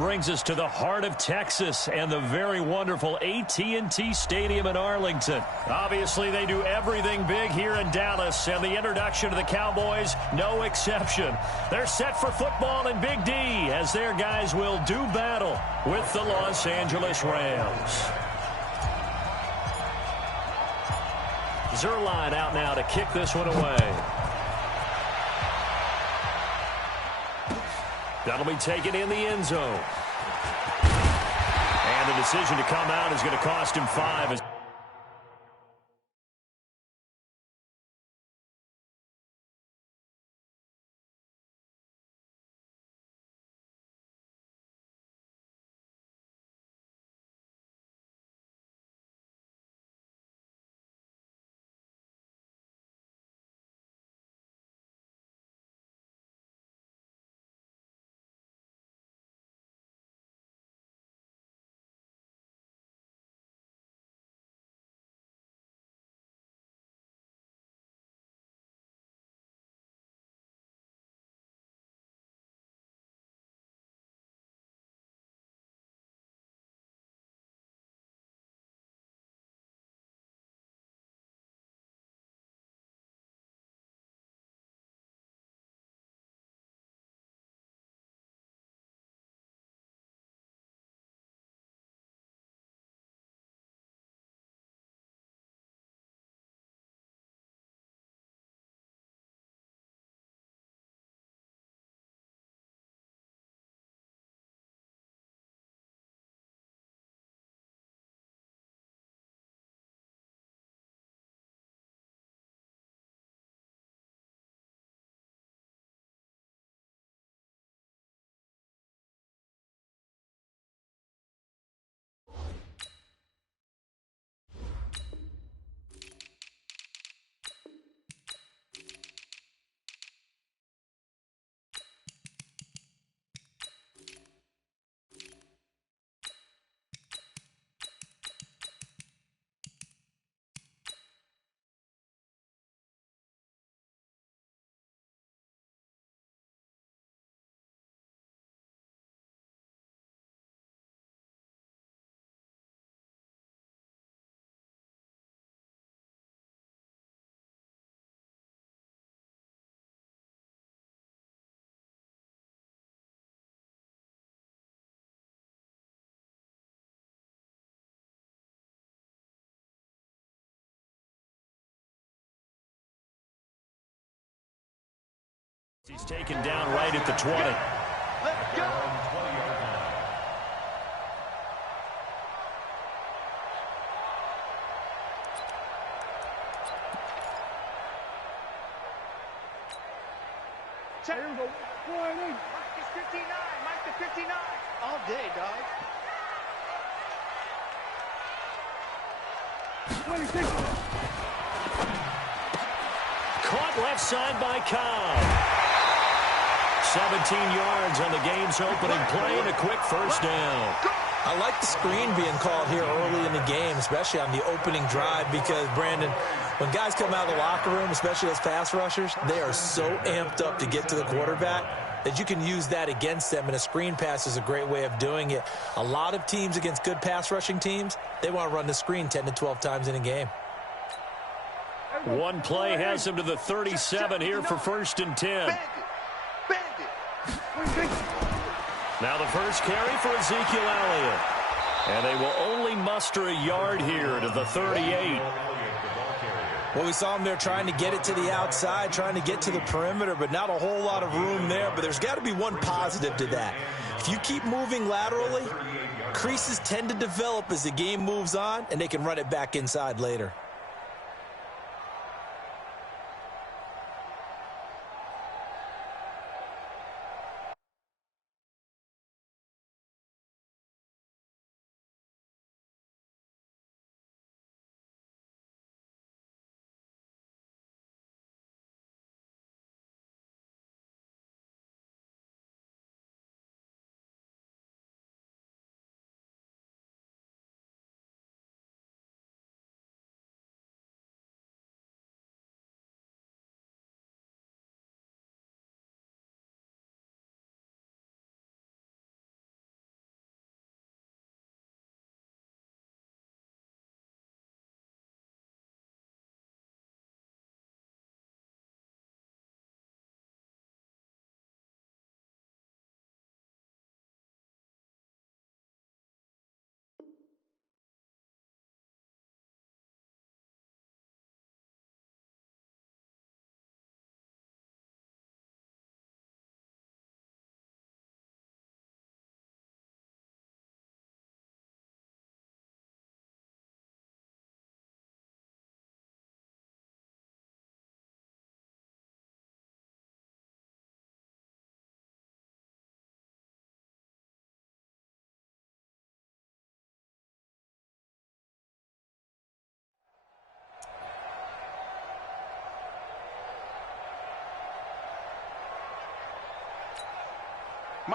Brings us to the heart of Texas and the very wonderful AT&T Stadium in Arlington. Obviously, they do everything big here in Dallas, and the introduction to the Cowboys, no exception. They're set for football in Big D as their guys will do battle with the Los Angeles Rams. Zerline out now to kick this one away. That'll be taken in the end zone. And the decision to come out is going to cost him 5. He's taken down right at the 20. Let's go. Check. Mark is 59. Mark the 59. All day, dog. 26. Caught left side by Cobb. 17 yards on the game's opening play and a quick first down. I like the screen being called here early in the game, especially on the opening drive, because, Brandon, when guys come out of the locker room, especially as pass rushers, they are so amped up to get to the quarterback that you can use that against them, and a screen pass is a great way of doing it. A lot of teams against good pass rushing teams, they want to run the screen 10 to 12 times in a game. One play has him to the 37 here for 1st and 10. Now the first carry for Ezekiel Elliott. And they will only muster a yard here to the 38. Well, we saw him there trying to get it to the outside, trying to get to the perimeter, but not a whole lot of room there. But there's got to be one positive to that. If you keep moving laterally, creases tend to develop as the game moves on, and they can run it back inside later.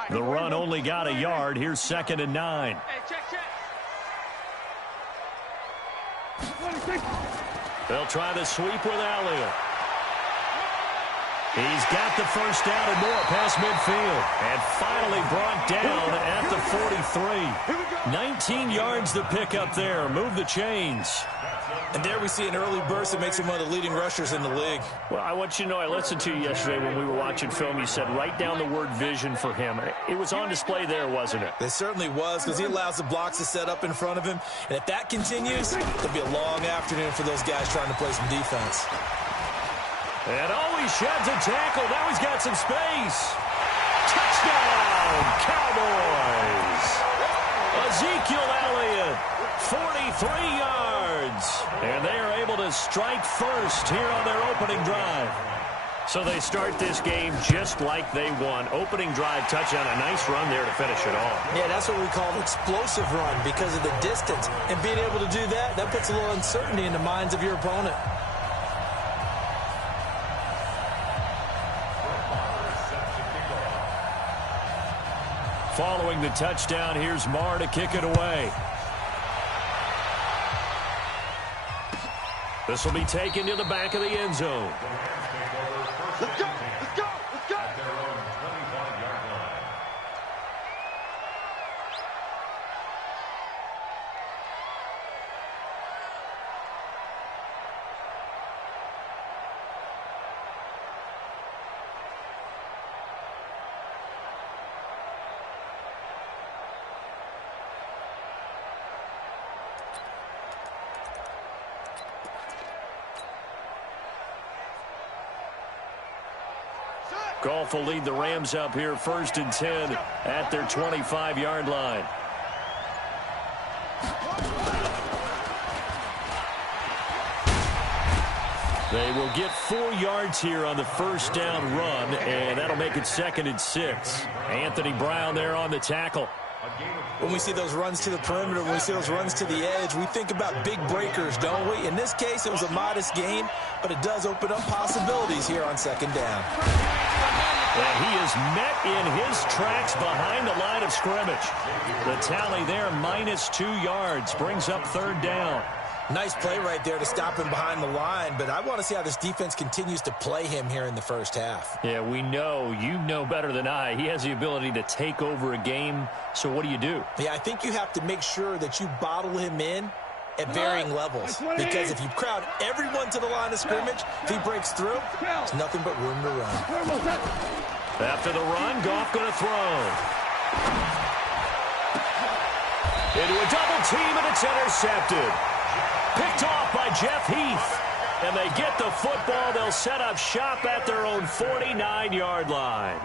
The run only got a yard. Here's 2nd and 9. Hey, check. They'll try the sweep with Elliott. He's got the first down and more past midfield. And finally brought down at the 43. 19 yards to pick up there. Move the chains. And there we see an early burst that makes him one of the leading rushers in the league. Well, I want you to know, I listened to you yesterday when we were watching film. You said write down the word vision for him. It was on display there, wasn't it? It certainly was, because he allows the blocks to set up in front of him. And if that continues, it'll be a long afternoon for those guys trying to play some defense. And he sheds a tackle. Now he's got some space. Touchdown, Cowboys. Ezekiel Elliott, 43 yards. And they are able to strike first here on their opening drive. So they start this game just like they won. Opening drive touchdown, a nice run there to finish it off. Yeah, that's what we call an explosive run because of the distance. And being able to do that, that puts a little uncertainty in the minds of your opponent. Following the touchdown, here's Marr to kick it away. This will be taken to the back of the end zone. Let's go. Goff will lead the Rams up here 1st and 10 at their 25-yard line. They will get 4 yards here on the first down run, and that'll make it 2nd and 6. Anthony Brown there on the tackle. When we see those runs to the perimeter, when we see those runs to the edge, we think about big breakers, don't we? In this case, it was a modest gain, but it does open up possibilities here on 2nd down. And he is met in his tracks behind the line of scrimmage. The tally there, -2 yards, brings up 3rd down. Nice play right there to stop him behind the line, but I want to see how this defense continues to play him here in the first half. Yeah, we know. You know better than I. He has the ability to take over a game, so what do you do? Yeah, I think you have to make sure that you bottle him in at varying levels, because if you crowd everyone to the line of scrimmage, if he breaks through, there's nothing but room to run. After the run, Goff going to throw. Into a double team, and it's intercepted. Picked off by Jeff Heath. And they get the football. They'll set up shop at their own 49-yard line.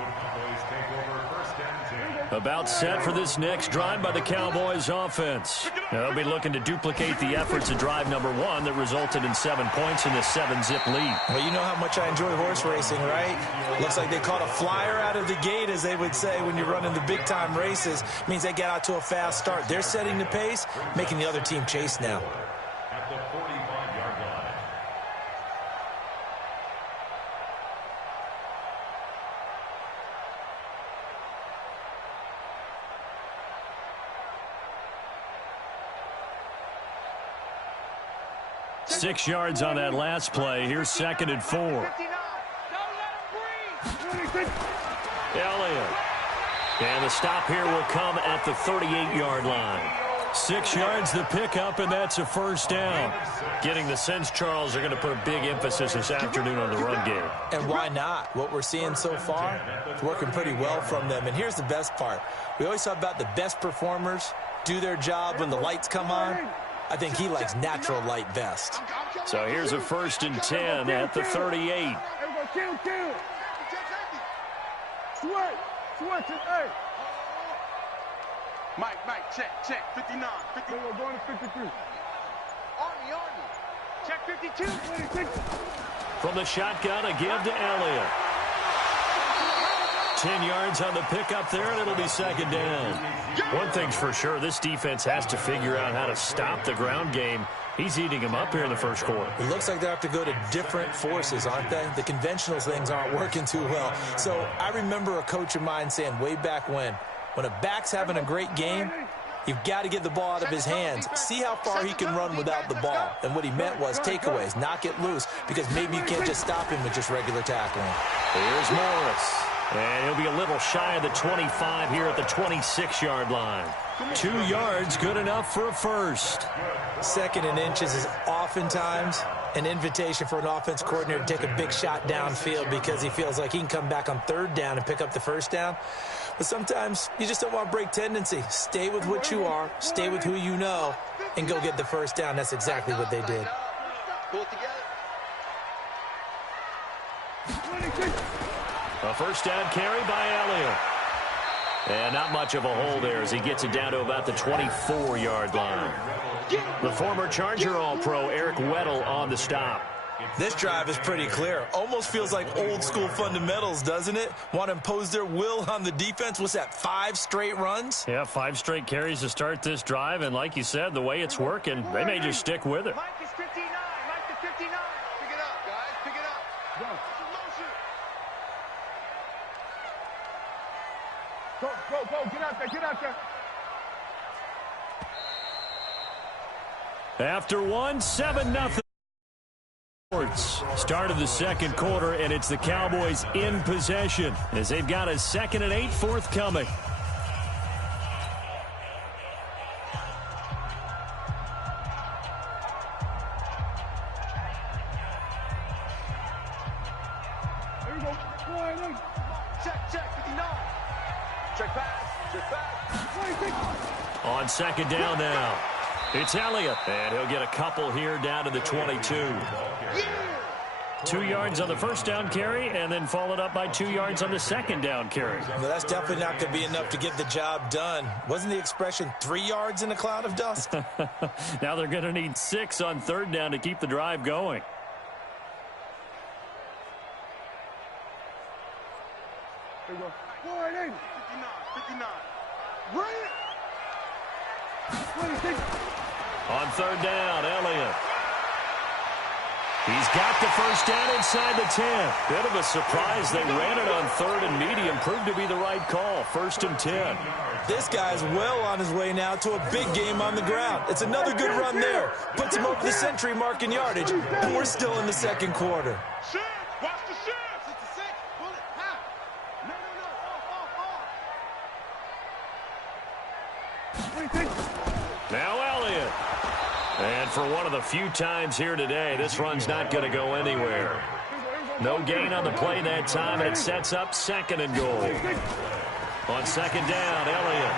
About set for this next drive by the Cowboys offense. Now, they'll be looking to duplicate the efforts of drive number 1 that resulted in 7 points in the 7-zip lead. Well, you know how much I enjoy horse racing, right? Looks like they caught a flyer out of the gate, as they would say when you're running the big-time races. It means they get out to a fast start. They're setting the pace, making the other team chase now. At the 45-yard line. Six yards on that last play. Here's 2nd and 4. Elliott. And the stop here will come at the 38-yard line. 6 yards to pick up, and that's a first down. Getting the sense, Charles, they're going to put a big emphasis this afternoon on the run game. And why not? What we're seeing so far is working pretty well from them. And here's the best part. We always talk about the best performers do their job when the lights come on. I think he likes natural light best. So here's a 1st and 10 at the 38. Mike, check, 59, 50. We're going to 53. Army. Check 52. From the shotgun, a give to Elliott. 10 yards on the pickup there, and it'll be 2nd down. One thing's for sure, this defense has to figure out how to stop the ground game He's eating him up here in the first quarter. It looks like they have to go to different forces, aren't they? The conventional things aren't working too well. So I remember a coach of mine saying way back when a back's having a great game, you've got to get the ball out of his hands. See how far he can run without the ball. And what he meant was takeaways, knock it loose, because maybe you can't just stop him with just regular tackling. Here's Morris. And he'll be a little shy of the 25 here at the 26-yard line. 2 yards, good enough for a first. 2nd and inches is oftentimes an invitation for an offense coordinator to take a big shot downfield because he feels like he can come back on 3rd down and pick up the first down. But sometimes you just don't want to break tendency. Stay with what you are, stay with who you know, and go get the first down. That's exactly what they did. A first down carry by Elliott. And not much of a hole there as he gets it down to about the 24-yard line. The former Charger All-Pro Eric Weddle on the stop. This drive is pretty clear. Almost feels like old-school fundamentals, doesn't it? Want to impose their will on the defense. What's that, 5 straight runs? Yeah, 5 straight carries to start this drive. And like you said, the way it's working, they may just stick with it. Mike is 59. Mike is 59. Pick it up, guys. Pick it up. Go. Go. Get out there. Get out there. After 1, 7-0. Start of the second quarter, and it's the Cowboys in possession as they've got a 2nd and 8 forthcoming. There we go. Check, 59. Check pass. On 2nd down now. It's Elliott, and he'll get a couple here down to the 22. 2 yards on the first down carry, and then followed up by 2 yards on the 2nd down carry. Well, that's definitely not going to be enough to get the job done. Wasn't the expression 3 yards in a cloud of dust? Now they're going to need 6 on 3rd down to keep the drive going. There we go. 59. 59. Run it. 26. On 3rd down, Elliott. He's got the first down inside the 10. Bit of a surprise. They ran it on 3rd and medium. Proved to be the right call. 1st and 10. This guy's well on his way now to a big game on the ground. It's another good run there. Puts him over the century mark in yardage. And we're still in the second quarter. Shift. Watch the shift. 66. Pull it. Half. No. Off. 26. Now Elliott. And for one of the few times here today, this run's not going to go anywhere. No gain on the play that time, and it sets up 2nd and goal. On 2nd down, Elliott.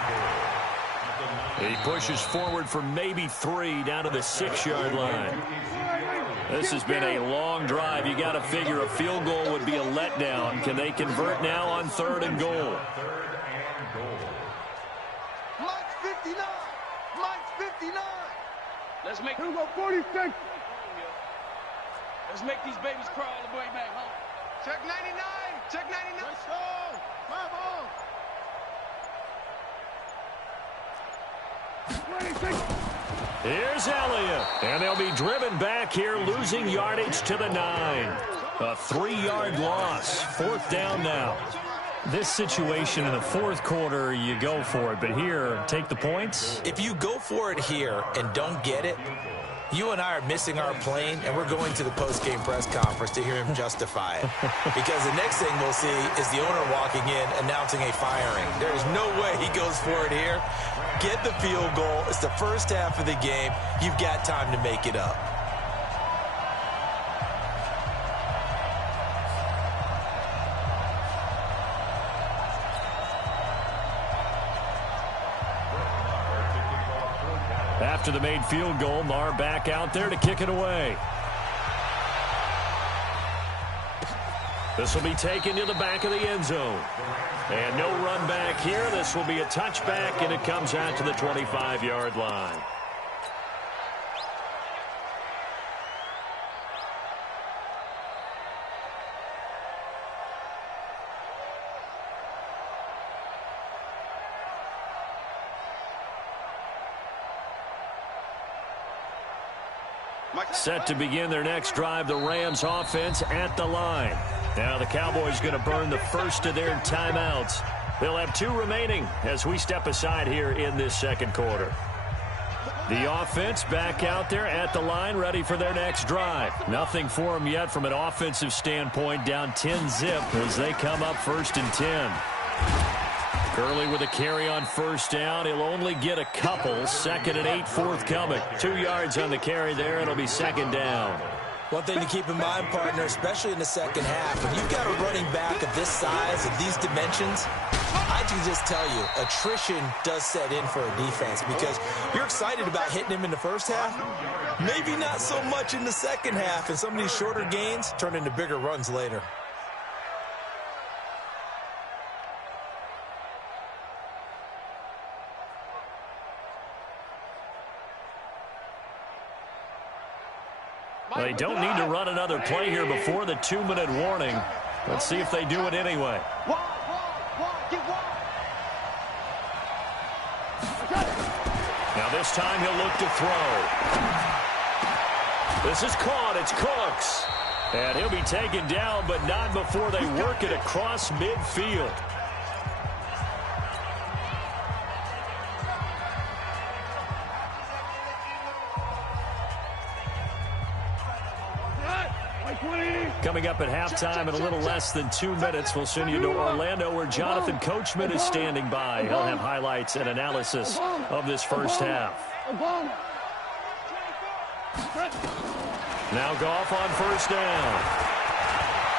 He pushes forward for maybe 3 down to the 6-yard line. This has been a long drive. You got to figure a field goal would be a letdown. Can they convert now on 3rd and goal? Mike's 59. Mike's 59. Let's make him go 46. Let's make these babies crawl all the way back home. Check 99. Check 99. Let's go. Come on. 26. Here's Elliott. And they'll be driven back here, losing yardage to the 9. A 3-yard loss. 4th down now. This situation in the 4th quarter, you go for it. But here, take the points. If you go for it here and don't get it, you and I are missing our plane, and we're going to the post-game press conference to hear him justify it. Because the next thing we'll see is the owner walking in, announcing a firing. There is no way he goes for it here. Get the field goal. It's the first half of the game. You've got time to make it up. After the made field goal, Marr back out there to kick it away. This will be taken to the back of the end zone. And no run back here. This will be a touchback, and it comes out to the 25-yard line. Set to begin their next drive, the Rams offense at the line. Now the Cowboys going to burn the first of their timeouts. They'll have 2 remaining as we step aside here in this second quarter. The offense back out there at the line, ready for their next drive. Nothing for them yet from an offensive standpoint, down 10-zip as they come up 1st and 10. Gurley with a carry on first down. He'll only get a couple. 2nd and 8 forthcoming. 2 yards on the carry there. It'll be 2nd down. One thing to keep in mind, partner, especially in the second half, when you've got a running back of this size, of these dimensions, I can just tell you, attrition does set in for a defense because you're excited about hitting him in the first half. Maybe not so much in the second half, and some of these shorter gains turn into bigger runs later. They don't need to run another play here before the 2-minute warning. Let's see if they do it anyway. Now this time he'll look to throw. This is caught. It's Cooks. And he'll be taken down, but not before they work it across midfield. Coming up at halftime in a little less than 2 minutes, we'll send you to Orlando where Jonathan Coachman is standing by. He'll have highlights and analysis of this first half. Now Goff on first down.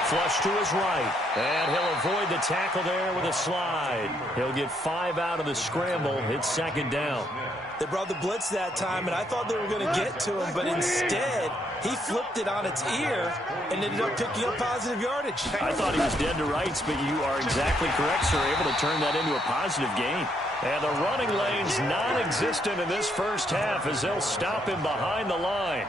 Flush to his right. And he'll avoid the tackle there with a slide. He'll get 5 out of the scramble. It's 2nd down. They brought the blitz that time, and I thought they were going to get to him, but instead he flipped it on its ear and ended up picking up positive yardage. I thought he was dead to rights, but you are exactly correct, sir. Able to turn that into a positive gain. And the running lane's non-existent in this first half as they'll stop him behind the line.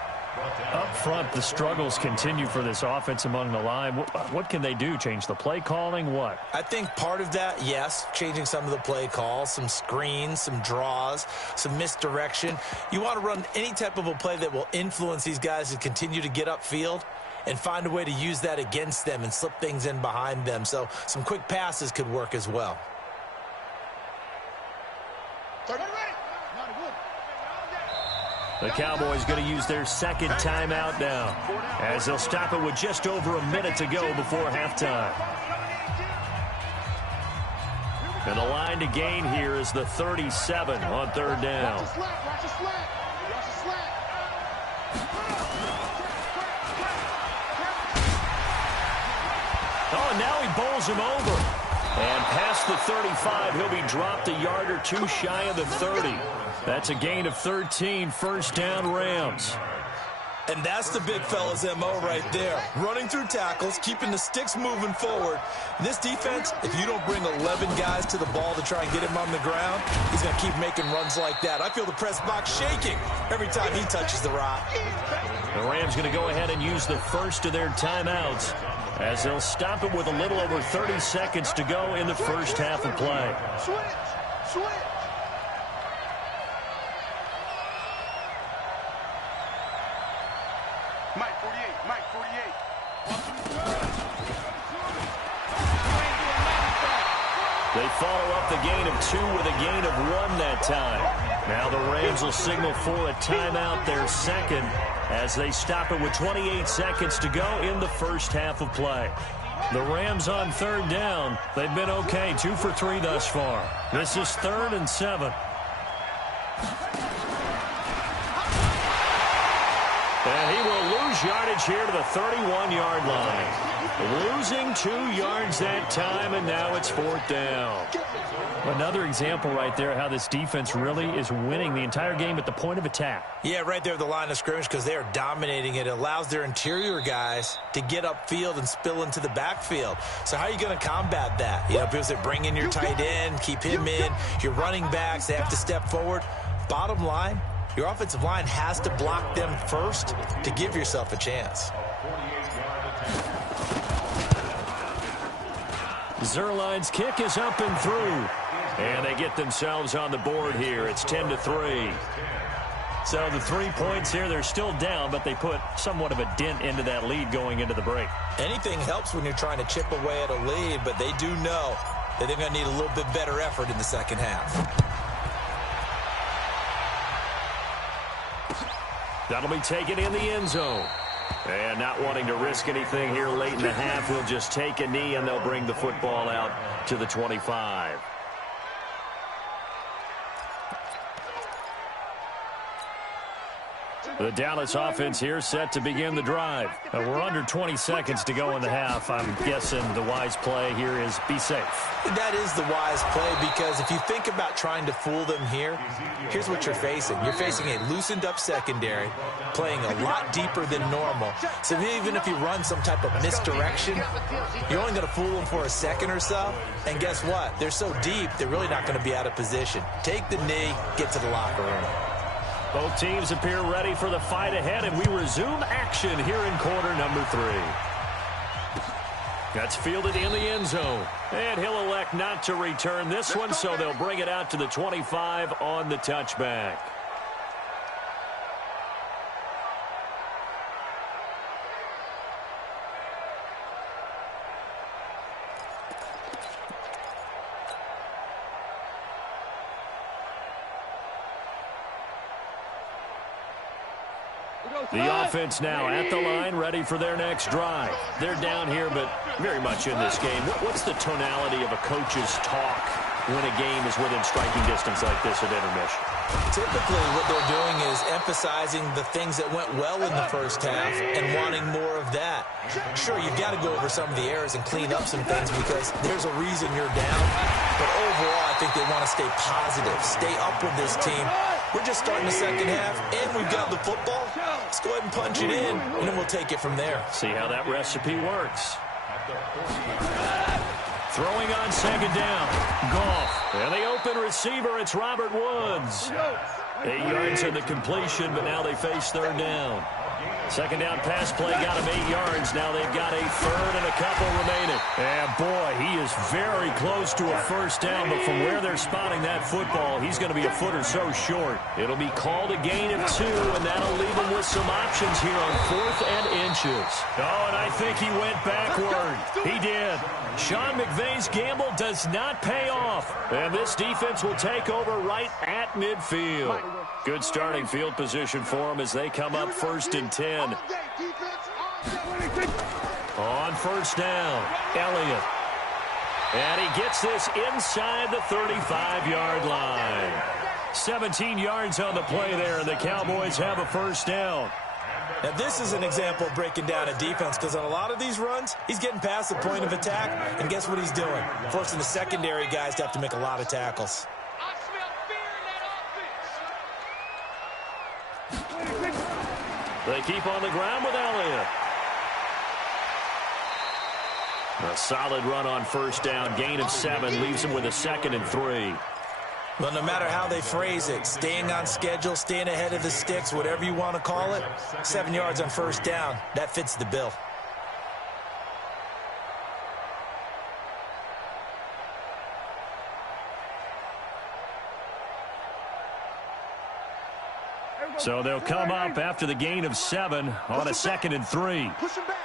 Up front, the struggles continue for this offense among the line. What can they do? Change the play calling? What? I think part of that, yes, changing some of the play calls, some screens, some draws, some misdirection. You want to run any type of a play that will influence these guys to continue to get upfield and find a way to use that against them and slip things in behind them. So some quick passes could work as well. The Cowboys going to use their 2nd timeout now as they'll stop it with just over a minute to go before halftime. And the line to gain here is the 37 on 3rd down. Oh, and now he bowls him over. And past the 35, he'll be dropped a yard or 2 shy of the 30. That's a gain of 13, 1st down Rams. And that's the big fella's MO right there. Running through tackles, keeping the sticks moving forward. In this defense, if you don't bring 11 guys to the ball to try and get him on the ground, he's going to keep making runs like that. I feel the press box shaking every time he touches the rock. The Rams going to go ahead and use the first of their timeouts as they'll stop it with a little over 30 seconds to go in the first half of play. Switch. Mike 48. They follow up the gain of 2 with a gain of 1 that time. Now the Rams will signal for a timeout, their 2nd, as they stop it with 28 seconds to go in the first half of play. The Rams on 3rd down. They've been okay, 2 for 3 thus far. This is 3rd and 7. And he will lose yardage here to the 31-yard line. Losing 2 yards that time, and now it's 4th down. Another example right there how this defense really is winning the entire game at the point of attack. Yeah, right there at the line of scrimmage because they are dominating it. It allows their interior guys to get upfield and spill into the backfield. So how are you going to combat that? You know, because they bring in your tight end, keep him in. Your running backs, they have to step forward. Bottom line, your offensive line has to block them first to give yourself a chance. Zerline's kick is up and through. And they get themselves on the board here. It's 10-3. So the 3 points here, they're still down, but they put somewhat of a dent into that lead going into the break. Anything helps when you're trying to chip away at a lead, but they do know that they're going to need a little bit better effort in the second half. That'll be taken in the end zone. And not wanting to risk anything here late in the half, he'll just take a knee, and they'll bring the football out to the 25. The Dallas offense here set to begin the drive. We're under 20 seconds to go in the half. I'm guessing the wise play here is be safe. That is the wise play, because if you think about trying to fool them here, here's what you're facing. You're facing a loosened up secondary, playing a lot deeper than normal. So even if you run some type of misdirection, you're only going to fool them for a second or so. And guess what? They're so deep, they're really not going to be out of position. Take the knee, get to the locker room. Both teams appear ready for the fight ahead, and we resume action here in quarter number 3. That's fielded in the end zone. And he'll elect not to return this one, so they'll bring it out to the 25 on the touchback. The offense now at the line, ready for their next drive. They're down here, but very much in this game. What's the tonality of a coach's talk when a game is within striking distance like this at intermission? Typically, what they're doing is emphasizing the things that went well in the first half and wanting more of that. Sure, you've got to go over some of the errors and clean up some things because there's a reason you're down. But overall, I think they want to stay positive, stay up with this team. We're just starting the second half, and we've got the football. Let's go ahead and punch it in, and then we'll take it from there. See how that recipe works. Throwing on second down. Goff. And the open receiver, it's Robert Woods. 8 yards in the completion, but now they face third down. Second down pass play got him 8 yards. Now they've got a third and a couple remaining. And boy, he is very close to a first down, but from where they're spotting that football, he's going to be a foot or so short. It'll be called a gain of 2, and that'll leave him with some options here on 4th and inches. Oh, and I think he went backward. He did. Sean McVay's gamble does not pay off. And this defense will take over right at midfield. Good starting field position for them as they come up 1st and 10. On first down, Elliott. And he gets this inside the 35-yard line. 17 yards on the play there, and the Cowboys have a first down. Now, this is an example of breaking down a defense because on a lot of these runs, he's getting past the point of attack, and guess what he's doing? Forcing the secondary guys to have to make a lot of tackles. They keep on the ground with Elliott. A solid run on first down. Gain of 7 leaves him with a 2nd and 3. Well, no matter how they phrase it, staying on schedule, staying ahead of the sticks, whatever you want to call it, 7 yards on first down, that fits the bill. So they'll come up after the gain of 7 on a 2nd and 3. Push him back.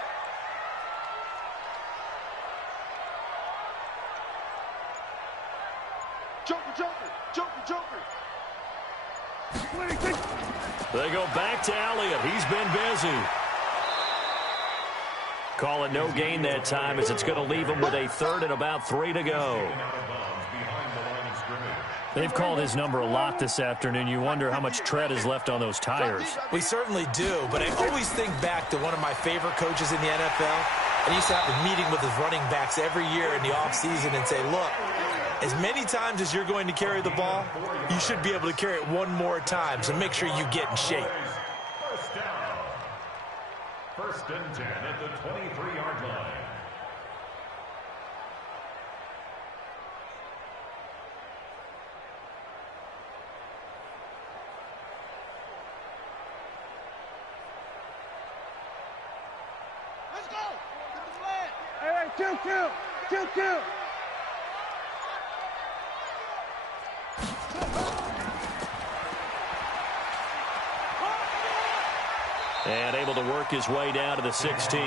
Joker. They go back to Elliott. He's been busy. Call it no gain that time as it's going to leave him with a 3rd and about 3 to go. They've called his number a lot this afternoon. You wonder how much tread is left on those tires. We certainly do, but I always think back to one of my favorite coaches in the NFL. And he used to have a meeting with his running backs every year in the offseason and say, look, as many times as you're going to carry the ball, you should be able to carry it one more time, so make sure you get in shape. First down. 1st and 10 at the 23-yard line. Let's go. Get the flag. Hey, 2-2. And able to work his way down to the 16.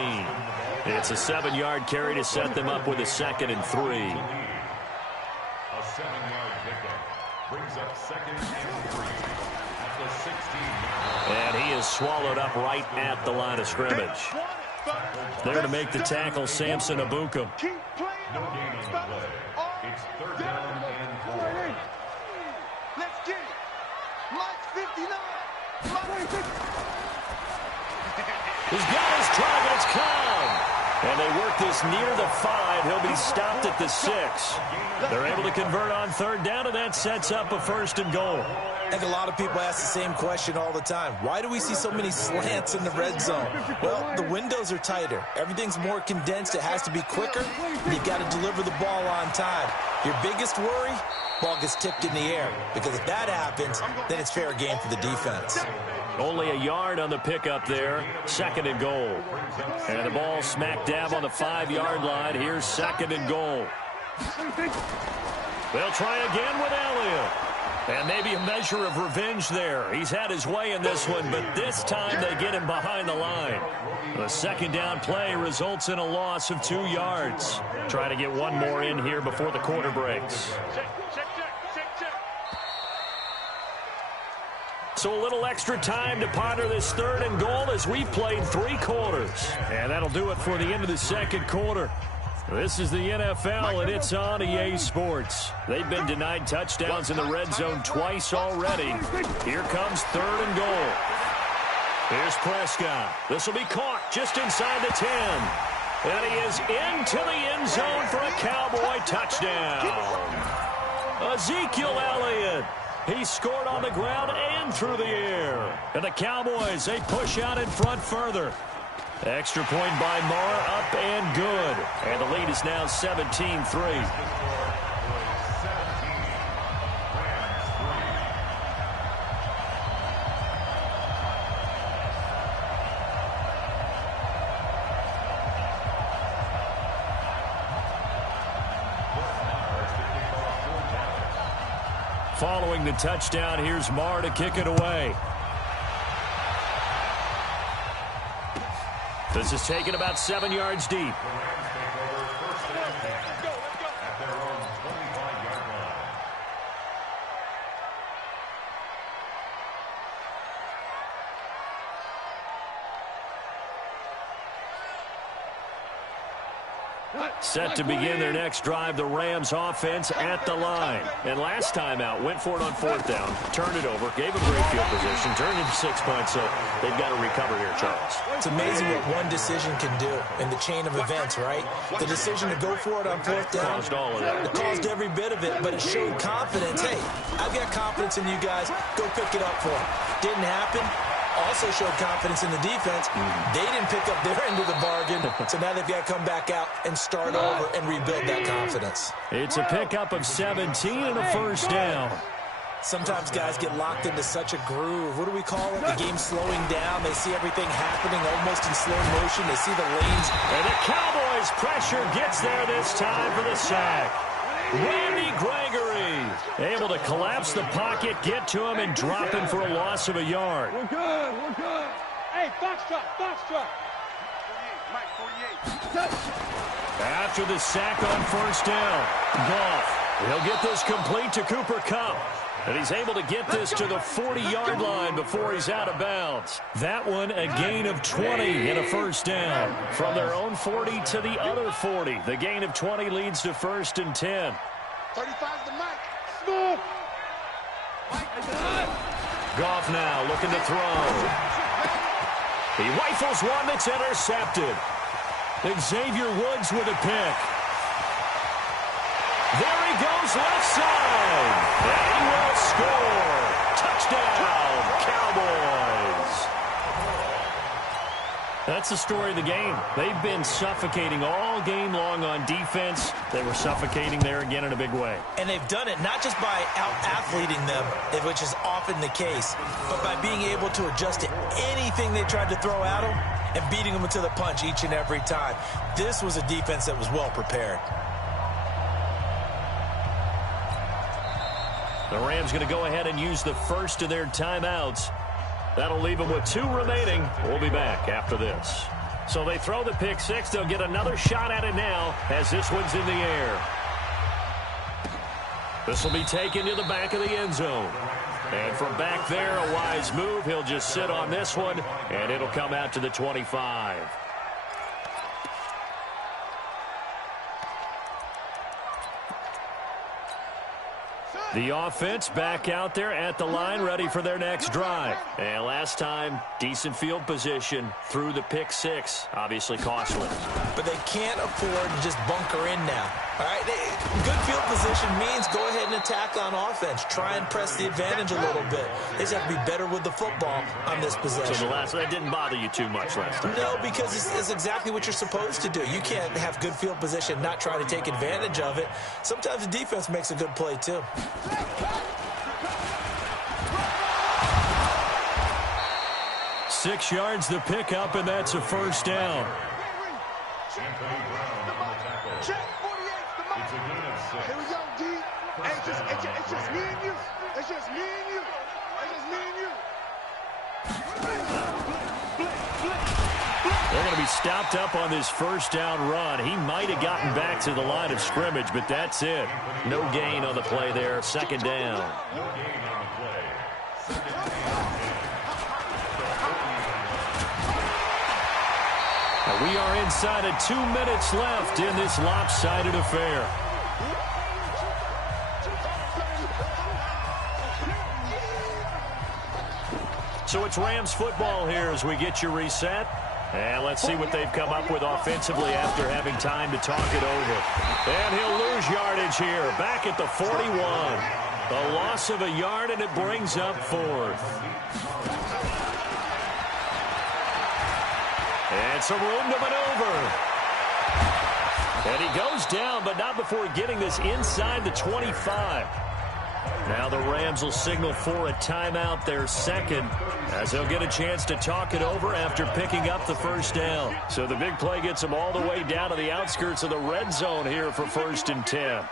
It's a 7-yard carry to set them up with a 2nd and 3. A 7-yard pickup brings up 2nd and 3 at the 16-yard. And he is swallowed up right at the line of scrimmage. There to make the tackle, Samson Abukum. No gain on the play. It's 3rd down and 4. Let's get it. Lights 59. He's got his target. It's Cobb. And they work this near the 5. He'll be stopped at the 6. They're able to convert on 3rd down, and that sets up a 1st and goal. I think a lot of people ask the same question all the time. Why do we see so many slants in the red zone? Well, the windows are tighter. Everything's more condensed. It has to be quicker. You've got to deliver the ball on time. Your biggest worry? Ball gets tipped in the air. Because if that happens, then it's fair game for the defense. Only a yard on the pickup there. 2nd and goal. And the ball smack dab on the 5-yard line. Here's 2nd and goal. They'll try again with Elliott. And maybe a measure of revenge there. He's had his way in this one, but this time they get him behind the line. The 2nd down play results in a loss of 2 yards. Try to get one more in here before the quarter breaks. So a little extra time to ponder this 3rd and goal as we've played 3 quarters. And that'll do it for the end of the 2nd quarter. This is the NFL, and it's on EA Sports. They've been denied touchdowns in the red zone twice already. Here comes 3rd and goal. Here's Prescott. This will be caught just inside the 10. And he is into the end zone for a Cowboy touchdown. Ezekiel Elliott. He scored on the ground and through the air. And the Cowboys, they push out in front further. Extra point by Marr, up and good. And the lead is now 17-3. Following the touchdown, here's Marr to kick it away. This is taken about 7 yards deep. Set to begin their next drive, the Rams offense at the line. And last time out, went for it on 4th down, turned it over, gave them great field position, turned into 6 points, so they've got to recover here, Charles. It's amazing what one decision can do in the chain of events, right? The decision to go for it on 4th down. Caused all of that. It caused every bit of it, but it showed confidence. Hey, I've got confidence in you guys. Go pick it up for them. Didn't happen. Also showed confidence in the defense. They didn't pick up their end of the bargain, so now they've got to come back out and start over and rebuild that confidence. It's a pickup of 17 and a 1st down. Sometimes guys get locked into such a groove. What do we call it? The game's slowing down. They see everything happening almost in slow motion. They see the lanes. And the Cowboys' pressure gets there this time for the sack. Randy Gregory able to collapse the pocket, get to him, and drop him for a loss of a yard. We're good. We're good. Hey, foxtrot. Mike 48. After the sack on 1st down, Goff, he'll get this complete to Cooper Kupp. And he's able to get this to the 40-yard line before he's out of bounds. That one, a gain of 20 and a 1st down. From their own 40 to the other 40. The gain of 20 leads to 1st and 10. 35's the Mike. Smooth. Goff now looking to throw. He rifles one that's intercepted. Xavier Woods with a pick. There he goes left side. And he will score. Touchdown, Cowboys. That's the story of the game. They've been suffocating all game long on defense. They were suffocating there again in a big way. And they've done it not just by out-athleting them, which is often the case, but by being able to adjust to anything they tried to throw at them and beating them to the punch each and every time. This was a defense that was well prepared. The Rams going to go ahead and use the first of their timeouts. That'll leave them with 2 remaining. We'll be back after this. So they throw the pick 6. They'll get another shot at it now as this one's in the air. This will be taken to the back of the end zone. And from back there, a wise move. He'll just sit on this one, and it'll come out to the 25. The offense back out there at the line, ready for their next drive. And last time, decent field position through the pick 6. Obviously costly. But they can't afford to just bunker in now. All right, good field position means go ahead and attack on offense. Try and press the advantage a little bit. They just have to be better with the football on this possession. So that didn't bother you too much last time? No, because it's exactly what you're supposed to do. You can't have good field position, not try to take advantage of it. Sometimes the defense makes a good play, too. 6 yards the pickup, and that's a first down. Check 48's the mark. Here we go, D. Hey, it's just me and you. It's just me and you. It's just me and you. They're going to be stopped up on this first down run. He might have gotten back to the line of scrimmage, but that's it. No gain on the play there. Second down. No gain on the play. Now we are inside of 2 minutes left in this lopsided affair. So it's Rams football here as we get you reset. And let's see what they've come up with offensively after having time to talk it over. And he'll lose yardage here, back at the 41. A loss of a yard, and it brings up 4th. And some room to maneuver. And he goes down, but not before getting this inside the 25. Now the Rams will signal for a timeout, their second, as they'll get a chance to talk it over after picking up the first down. So the big play gets them all the way down to the outskirts of the red zone here for 1st and 10.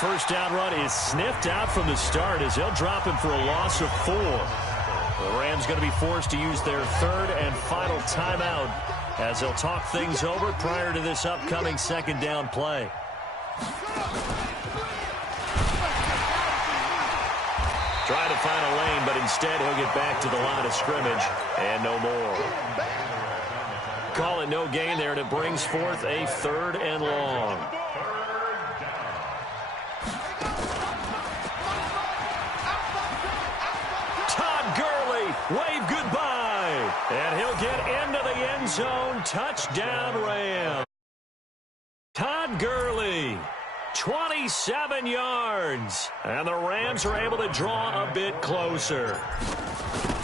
First down run is sniffed out from the start as they'll drop him for a loss of 4. The Rams going to be forced to use their 3rd and final timeout as they'll talk things over prior to this upcoming second down play. Trying to find a lane, but instead he'll get back to the line of scrimmage and no more. Call it no gain there, and it brings forth a 3rd and long. Wave goodbye, and he'll get into the end zone. Touchdown, Rams. Todd Gurley, 27 yards, and the Rams are able to draw a bit closer.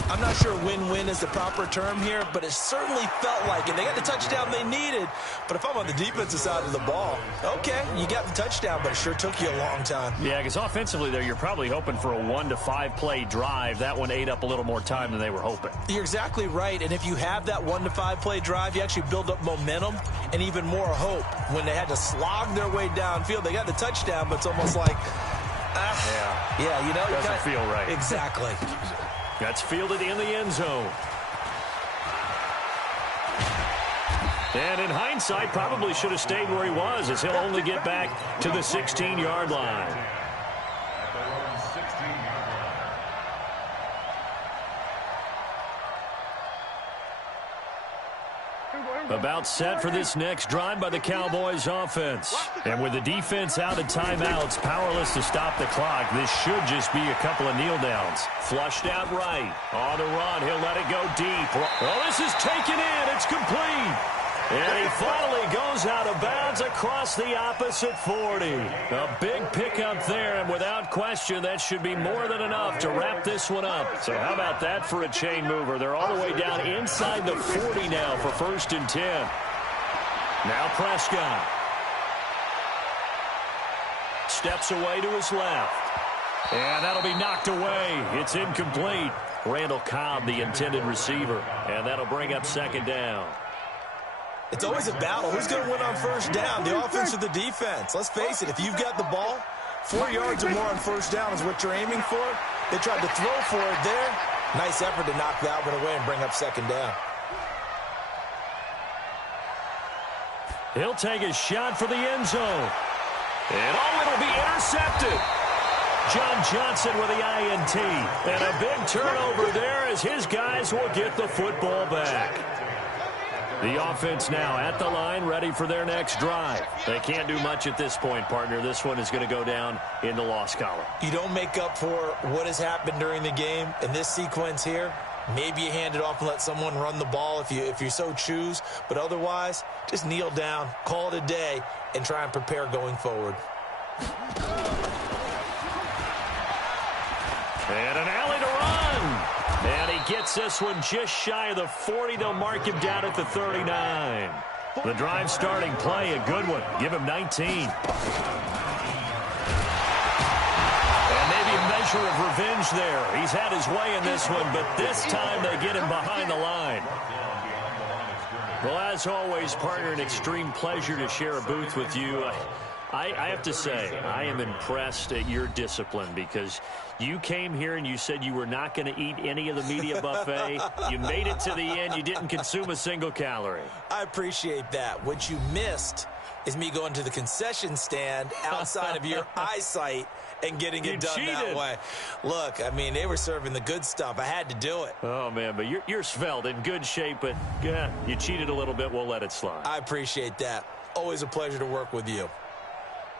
I'm not sure win-win is the proper term here, but it certainly felt like it. They got the touchdown they needed, but if I'm on the defensive side of the ball, okay, you got the touchdown, but it sure took you a long time. Yeah, because offensively there, you're probably hoping for a 1 to 5 play drive. That one ate up a little more time than they were hoping. You're exactly right, and if you have that 1 to 5 play drive, you actually build up momentum and even more hope. When they had to slog their way downfield, they got the touchdown, but it's almost like, yeah, you know, doesn't feel right. Exactly. That's fielded in the end zone. And in hindsight, probably should have stayed where he was, as he'll only get back to the 16-yard line. About set for this next drive by the Cowboys offense. And with the defense out of timeouts, powerless to stop the clock, this should just be a couple of kneel downs. Flushed out right. On the run, he'll let it go deep. Oh, this is taken in. It's complete. And he finally goes out of bounds across the opposite 40. A big pickup there, and without question, that should be more than enough to wrap this one up. So how about that for a chain mover? They're all the way down inside the 40 now for 1st and 10. Now Prescott. Steps away to his left. And that'll be knocked away. It's incomplete. Randall Cobb, the intended receiver. And that'll bring up second down. It's always a battle. Who's going to win on first down, the offense or the defense? Let's face it, if you've got the ball, 4 yards or more on first down is what you're aiming for. They tried to throw for it there. Nice effort to knock that one away and bring up second down. He'll take a shot for the end zone. And it'll be intercepted. John Johnson with the INT. And a big turnover there as his guys will get the football back. The offense now at the line, ready for their next drive. They can't do much at this point, partner. This one is going to go down in the loss column. You don't make up for what has happened during the game in this sequence here. Maybe you hand it off and let someone run the ball if you so choose. But otherwise, just kneel down, call it a day, and try and prepare going forward. And an alley to run. And he gets this one just shy of the 40. They'll mark him down at the 39. The drive starting play, a good one. Give him 19. And maybe a measure of revenge there. He's had his way in this one, but this time they get him behind the line. Well, as always, partner, an extreme pleasure to share a booth with you. I have to say, I am impressed at your discipline because you came here and you said you were not going to eat any of the media buffet. You made it to the end. You didn't consume a single calorie. I appreciate that. What you missed is me going to the concession stand outside of your eyesight and getting it done that way. Look, I mean, they were serving the good stuff. I had to do it. Oh, man, but you're svelte, in good shape, but yeah, you cheated a little bit. We'll let it slide. I appreciate that. Always a pleasure to work with you.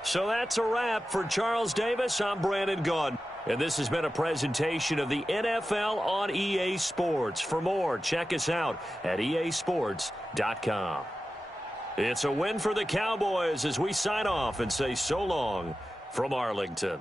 So that's a wrap for Charles Davis. I'm Brandon Gaudin. And this has been a presentation of the NFL on EA Sports. For more, check us out at easports.com. It's a win for the Cowboys as we sign off and say so long from Arlington.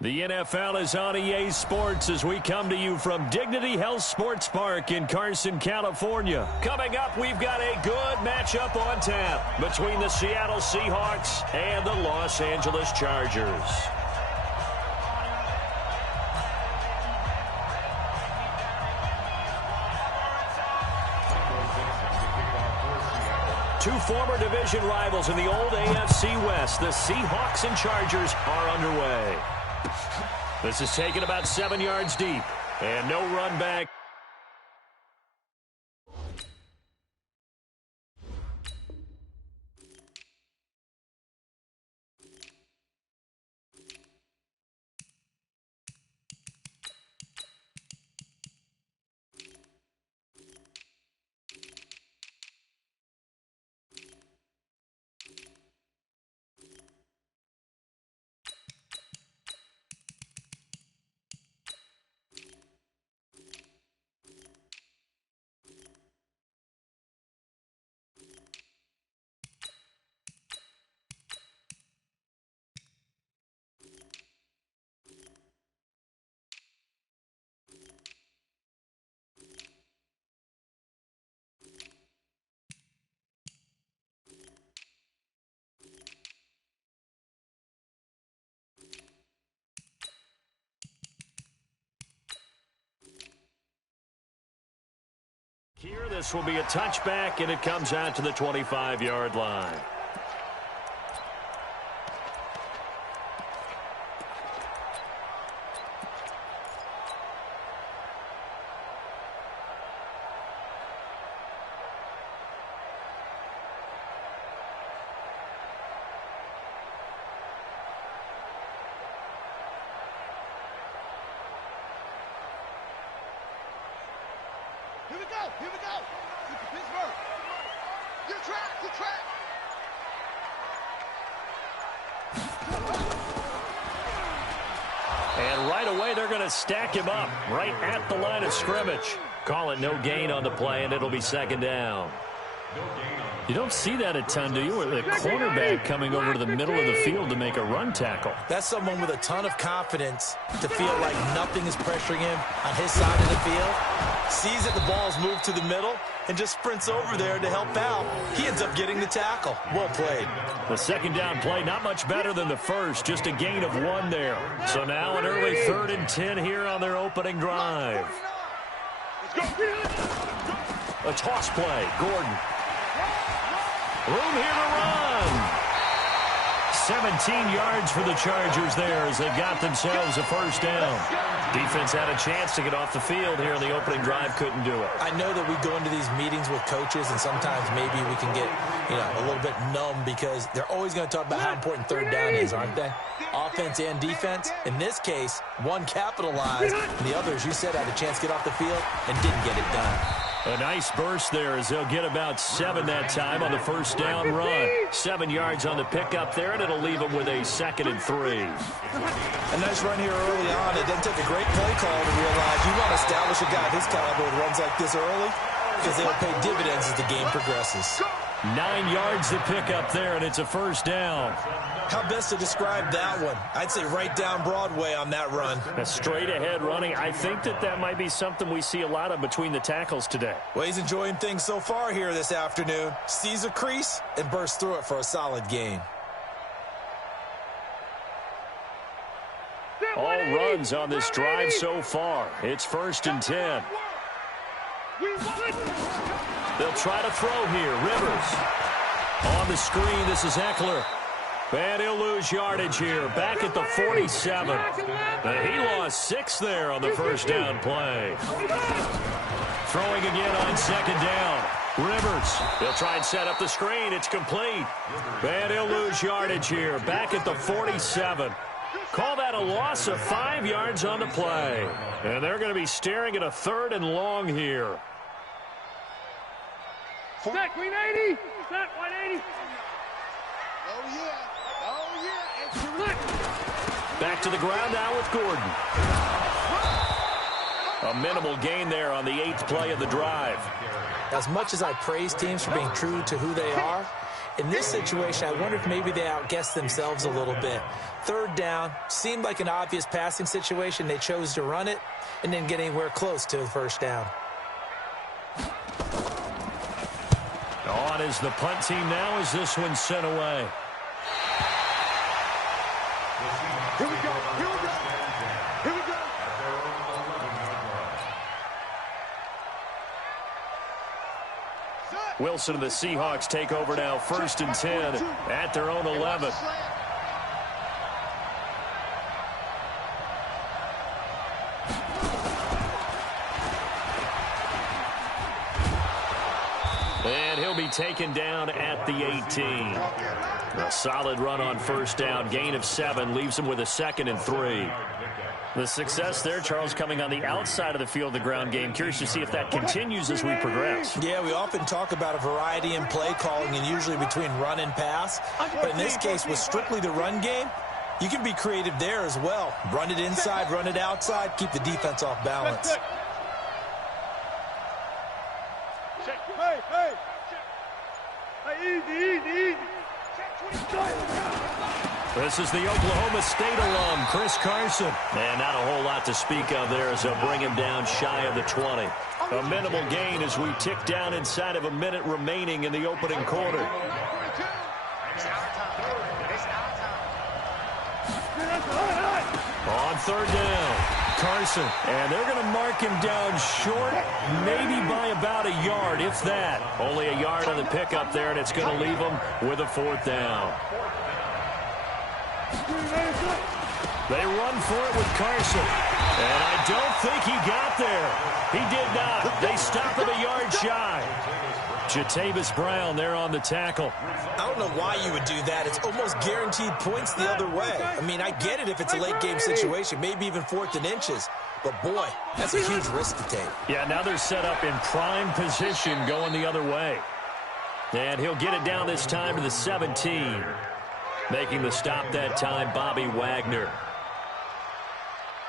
The NFL is on EA Sports as we come to you from Dignity Health Sports Park in Carson, California. Coming up, we've got a good matchup on tap between the Seattle Seahawks and the Los Angeles Chargers. Two former division rivals in the old AFC West. The Seahawks and Chargers are underway. This is taken about 7 yards deep. And no run back. Here, this will be a touchback, and it comes out to the 25-yard line. Here we go. Here we go. Pittsburgh. Get track. Get track. And right away, they're going to stack him up right at the line of scrimmage. Call it no gain on the play, and it'll be second down. You don't see that a ton, do you? With a cornerback coming over to the middle of the field to make a run tackle. That's someone with a ton of confidence to feel like nothing is pressuring him on his side of the field. Sees that the ball's moved to the middle and just sprints over there to help out. He ends up getting the tackle. Well played. The second down play, not much better than the first, just a gain of 1 there. So now an early 3rd and 10 here on their opening drive. A toss play, Gordon. Room here to run. 17 yards for the Chargers there as they got themselves a first down. Defense had a chance to get off the field here in the opening drive, couldn't do it. I know that we go into these meetings with coaches, and sometimes maybe we can get, a little bit numb because they're always going to talk about how important third down is, aren't they? Offense and defense. In this case, one capitalized, and the others, you said, had a chance to get off the field and didn't get it done. A nice burst there as they'll get about 7 that time on the first down run. 7 yards on the pickup there, and it'll leave them with a 2nd and 3. A nice run here early on. It doesn't take a great play call to realize you want to establish a guy this caliber with runs like this early because they'll pay dividends as the game progresses. 9 yards to pick up there, and it's a first down. How best to describe that one? I'd say right down Broadway on that run. A straight-ahead running. I think that might be something we see a lot of between the tackles today. Well, he's enjoying things so far here this afternoon. Sees a crease and bursts through it for a solid gain. All runs on this drive so far. It's 1st and 10. They'll try to throw here. Rivers. On the screen, this is Eckler. And he'll lose yardage here. Back at the 47. He lost 6 there on the first down play. Throwing again on 2nd down. Rivers. He'll try and set up the screen. It's complete. And he'll lose yardage here. Back at the 47. Call that a loss of 5 yards on the play. And they're going to be staring at a 3rd and long here. Stack 180. Stack 180. Oh, yeah. Oh, yeah. Back to the ground now with Gordon. A minimal gain there on the 8th play of the drive. As much as I praise teams for being true to who they are, in this situation, I wonder if maybe they outguessed themselves a little bit. 3rd down, seemed like an obvious passing situation. They chose to run it and didn't get anywhere close to the first down. On is the punt team now as this one's sent away. Here we go. Here we go. Here we go. Wilson and the Seahawks take over now, 1st and 10 at their own 11. And he'll be taken down at the 18. A solid run on 1st down, gain of 7, leaves him with a 2nd and 3. The success there, Charles, coming on the outside of the field, the ground game. Curious to see if that continues as we progress. Yeah, we often talk about a variety in play calling and usually between run and pass. But in this case, with strictly the run game, you can be creative there as well. Run it inside, run it outside, keep the defense off balance. Easy. This is the Oklahoma State alum, Chris Carson. And not a whole lot to speak of there as they'll bring him down shy of the 20. A minimal gain as we tick down inside of a minute remaining in the opening quarter. On 3rd down, Carson. And they're going to mark him down short, maybe by about a yard, if that. Only a yard on the pickup there, and it's going to leave him with a 4th down. They run for it with Carson. And I don't think he got there. He did not. They stop him a yard shy. Jatavis Brown there on the tackle. I don't know why you would do that. It's almost guaranteed points the other way. I mean, I get it if it's a late game situation, maybe even 4th and inches. But, boy, that's a huge risk to take. Yeah, now they're set up in prime position going the other way. And he'll get it down this time to the 17. Making the stop that time, Bobby Wagner.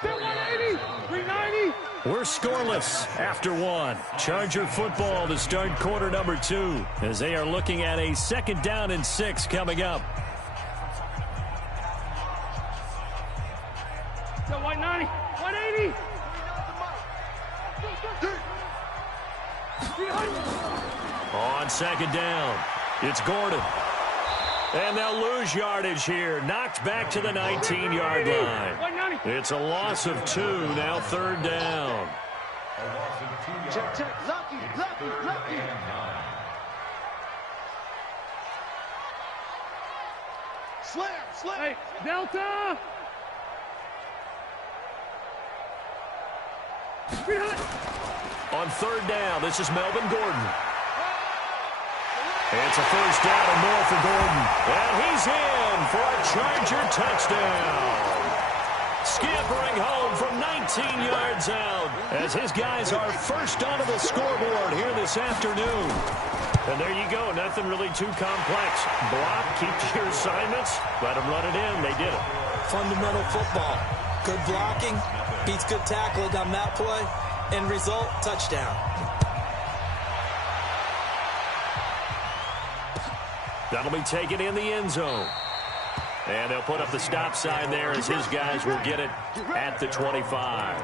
180, 390. We're scoreless after 1. Charger football to start quarter number 2 as they are looking at a 2nd down and 6 coming up. 190, 180. On 2nd down, it's Gordon. And they'll lose yardage here. Knocked back to the 19-yard line. It's a loss of 2, now 3rd down. Check. Lucky. Slam. Hey, Delta. On 3rd down, this is Melvin Gordon. It's a 1st down and more for Gordon. And he's in for a Charger touchdown. Scampering home from 19 yards out as his guys are first onto the scoreboard here this afternoon. And there you go. Nothing really too complex. Block, keep to your assignments, let them run it in. They did it. Fundamental football. Good blocking, beats good tackling on that play. End result, touchdown. That'll be taken in the end zone. And they'll put up the stop sign there as his guys will get it at the 25.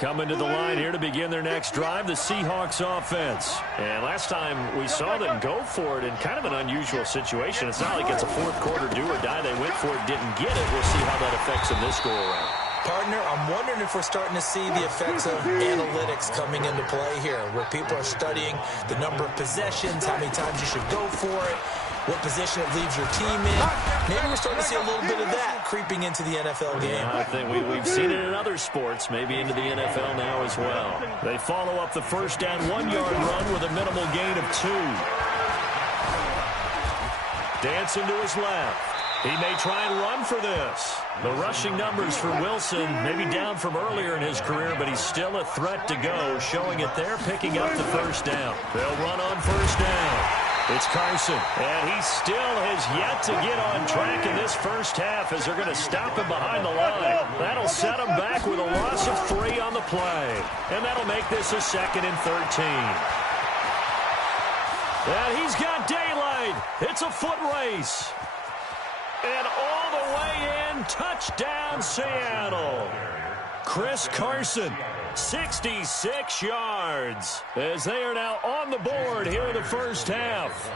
Coming to the line here to begin their next drive, the Seahawks offense. And last time we saw them go for it in kind of an unusual situation. It's not like it's a 4th quarter do or die. They went for it, didn't get it. We'll see how that affects them this go-around. Partner, I'm wondering if we're starting to see the effects of analytics coming into play here, where people are studying the number of possessions, how many times you should go for it, what position it leaves your team in. Maybe we're starting to see a little bit of that creeping into the NFL game. Yeah, I think we've seen it in other sports, maybe into the NFL now as well. They follow up the 1st down 1-yard run with a minimal gain of 2. Dancing to his left. He may try and run for this. The rushing numbers for Wilson, maybe down from earlier in his career, but he's still a threat to go, showing it there, picking up the 1st down. They'll run on 1st down. It's Carson, and he still has yet to get on track in this first half as they're going to stop him behind the line. That'll set him back with a loss of 3 on the play, and that'll make this a 2nd and 13. And he's got daylight. It's a foot race. And all the way in and touchdown, Seattle. Chris Carson, 66 yards, as they are now on the board here in the first half.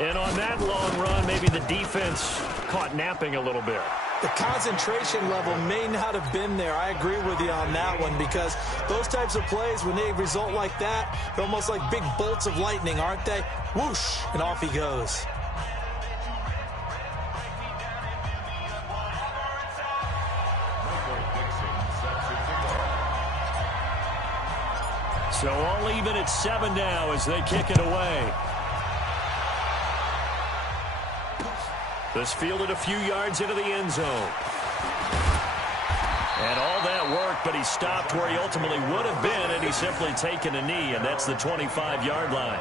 And on that long run, maybe the defense caught napping a little bit. The concentration level may not have been there. I agree with you on that one, because those types of plays, when they result like that, they're almost like big bolts of lightning, aren't they? Whoosh, and off he goes. So all even at 7 now as they kick it away. This fielded a few yards into the end zone. And all that work, but he stopped where he ultimately would have been, and he's simply taken a knee, and that's the 25-yard line.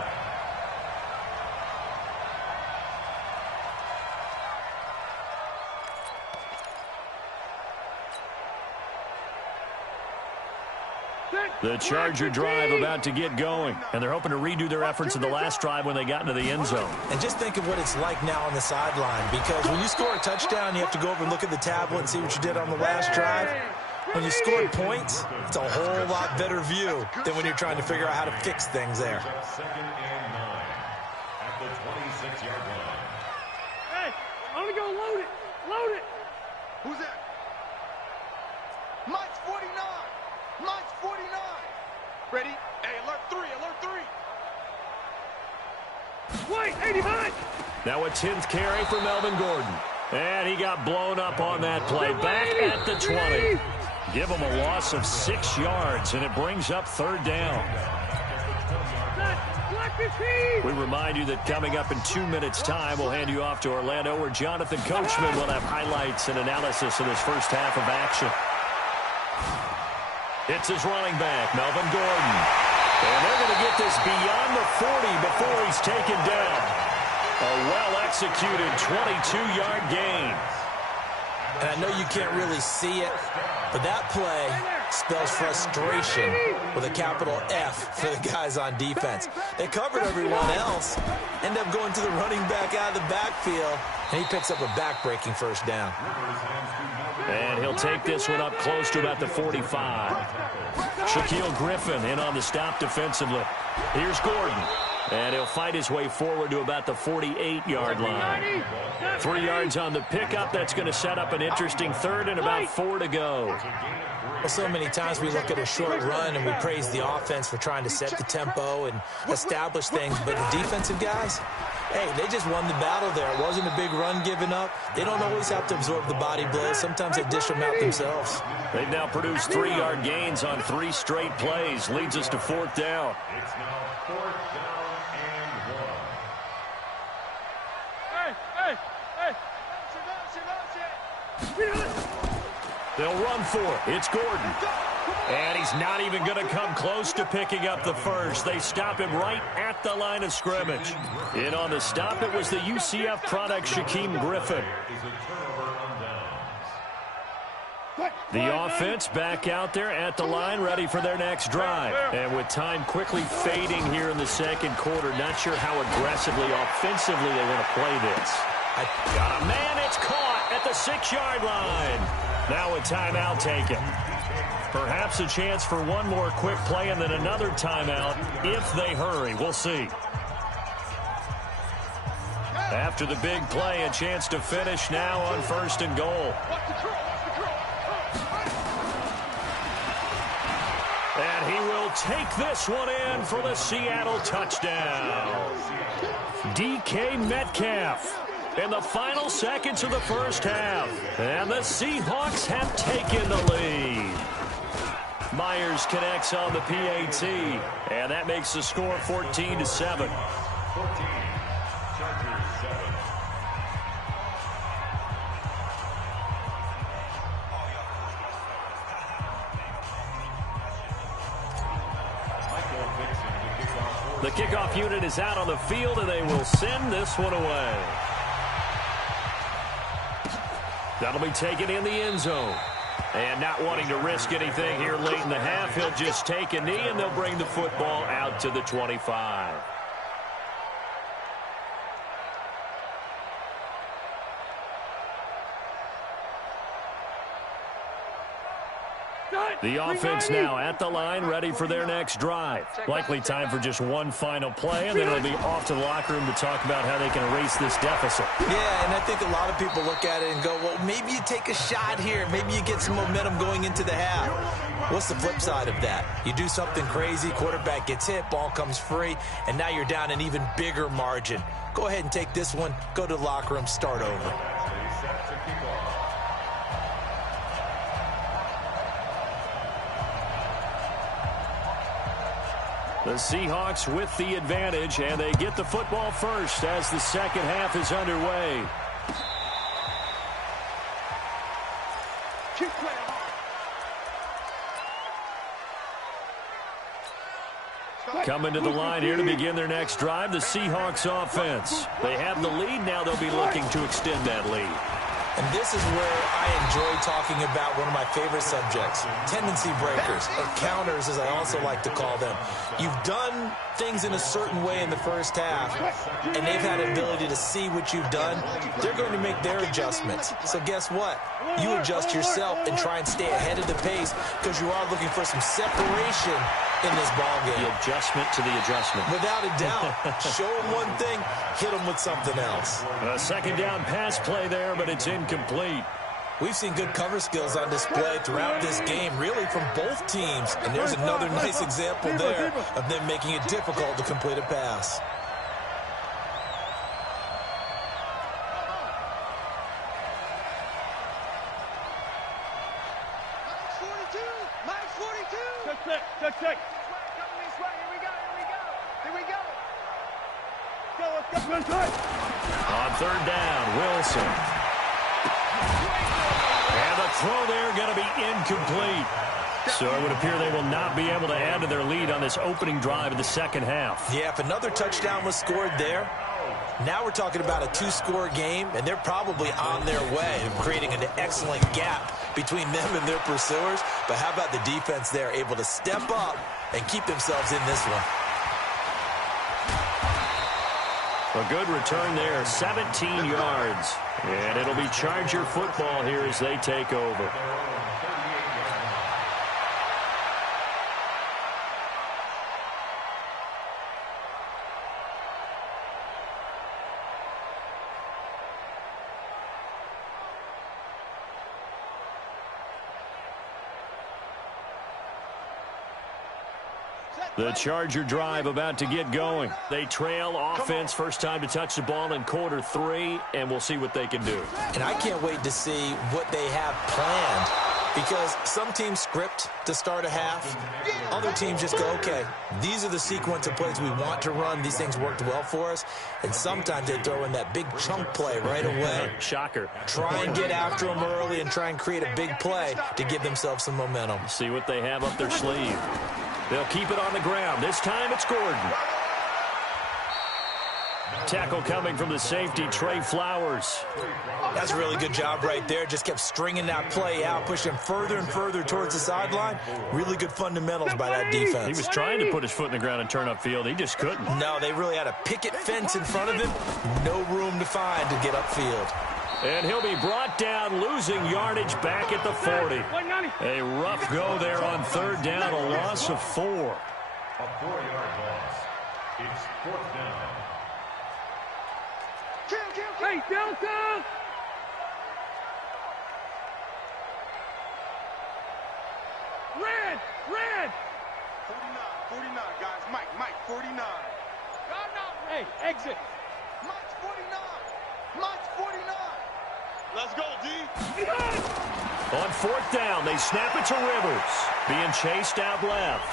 The Charger drive about to get going, and they're hoping to redo their efforts in the last drive when they got into the end zone. And just think of what it's like now on the sideline, because when you score a touchdown, you have to go over and look at the tablet and see what you did on the last drive. When you scored points, it's a whole lot better view than when you're trying to figure out how to fix things there. Second and 9 at the 26-yard line. Hey, I'm gonna go load it. Load it. Who's that? Mike's 49. Mike's 49. Ready? Hey, alert 3, alert 3. Wait, 85. Now a 10th carry for Melvin Gordon. And he got blown up on that play. Back at the 20. Give him a loss of 6 yards, and it brings up 3rd down. We remind you that coming up in 2 minutes' time, we'll hand you off to Orlando, where Jonathan Coachman will have highlights and analysis of this first half of action. It's his running back, Melvin Gordon. And they're going to get this beyond the 40 before he's taken down. A well-executed 22-yard gain. And I know you can't really see it, but that play spells frustration with a capital F for the guys on defense. They covered everyone else, end up going to the running back out of the backfield, and he picks up a back-breaking first down. And he'll take this one up close to about the 45. Shaquille Griffin in on the stop defensively. Here's Gordon. And he'll fight his way forward to about the 48-yard line. 3 yards on the pickup. That's going to set up an interesting 3rd and about 4 to go. Well, so many times we look at a short run and we praise the offense for trying to set the tempo and establish things. But the defensive guys, hey, they just won the battle there. It wasn't a big run given up. They don't always have to absorb the body blows. Sometimes they dish them out themselves. They've now produced 3-yard gains on 3 straight plays. Leads us to 4th down. It's now 4th down and 1. Hey. They'll run for it. It's Gordon. And he's not even going to come close to picking up the first. They stop him right at the line of scrimmage. In on the stop, it was the UCF product, Shaquille Griffin. The offense back out there at the line, ready for their next drive. And with time quickly fading here in the second quarter, not sure how aggressively, offensively they want to play this. Got a man, it's caught at the 6-yard line. Now a timeout taken. Perhaps a chance for one more quick play and then another timeout if they hurry. We'll see. After the big play, a chance to finish now on 1st and goal. And he will take this one in for the Seattle touchdown. DK Metcalf in the final seconds of the first half. And the Seahawks have taken the lead. Myers connects on the PAT. And that makes the score 14-7. 14. Chargers 7. The kickoff unit is out on the field, and they will send this one away. That'll be taken in the end zone. And not wanting to risk anything here late in the half, he'll just take a knee, and they'll bring the football out to the 25. The offense now at the line, ready for their next drive. Likely time for just one final play, and then it'll be off to the locker room to talk about how they can erase this deficit. Yeah, and I think a lot of people look at it and go, well, maybe you take a shot here. Maybe you get some momentum going into the half. What's the flip side of that? You do something crazy, quarterback gets hit, ball comes free, and now you're down an even bigger margin. Go ahead and take this one, go to the locker room, start over. The Seahawks with the advantage, and they get the football first as the second half is underway. Keep playing. Coming to the line here to begin their next drive, the Seahawks offense. They have the lead. Now they'll be looking to extend that lead. And this is where I enjoy talking about one of my favorite subjects, tendency breakers, or counters as I also like to call them. You've done things in a certain way in the first half, and they've had an ability to see what you've done. They're going to make their adjustments. So guess what? You adjust yourself and try and stay ahead of the pace because you are looking for some separation in this ballgame. The adjustment to the adjustment. Without a doubt. Show them one thing, hit them with something else. A second down pass play there, but it's incomplete. We've seen good cover skills on display throughout this game, really from both teams. And there's another nice example there of them making it difficult to complete a pass. Check. Coming this way. Here we go. Let's go. On third down, Wilson. And the throw there going to be incomplete. So it would appear they will not be able to add to their lead on this opening drive of the second half. Yeah, if another touchdown was scored there, now we're talking about a two-score game, and they're probably on their way of creating an excellent gap between them and their pursuers. But how about the defense there, able to step up and keep themselves in this one? A good return there, 17 yards. And it'll be Charger football here as they take over. The Charger drive about to get going. They trail offense, first time to touch the ball in quarter 3, and we'll see what they can do. And I can't wait to see what they have planned, because some teams script to start a half. Other teams just go, okay, these are the sequence of plays we want to run. These things worked well for us. And sometimes they throw in that big chunk play right away. Shocker. Try and get after them early and try and create a big play to give themselves some momentum. See what they have up their sleeve. They'll keep it on the ground. This time it's Gordon. Tackle coming from the safety, Trey Flowers. That's a really good job right there. Just kept stringing that play out, pushing further and further towards the sideline. Really good fundamentals by that defense. He was trying to put his foot in the ground and turn upfield. He just couldn't. No, they really had a picket fence in front of him. No room to find to get upfield. And he'll be brought down, losing yardage back at the 40. A rough go there on third down, a loss of 4. A 4-yard loss. It's fourth down. Hey, Delta! Red! 49, guys. Mike, 49. Hey, exit. Mike's 49. Let's go, D. On fourth down, they snap it to Rivers. Being chased out left.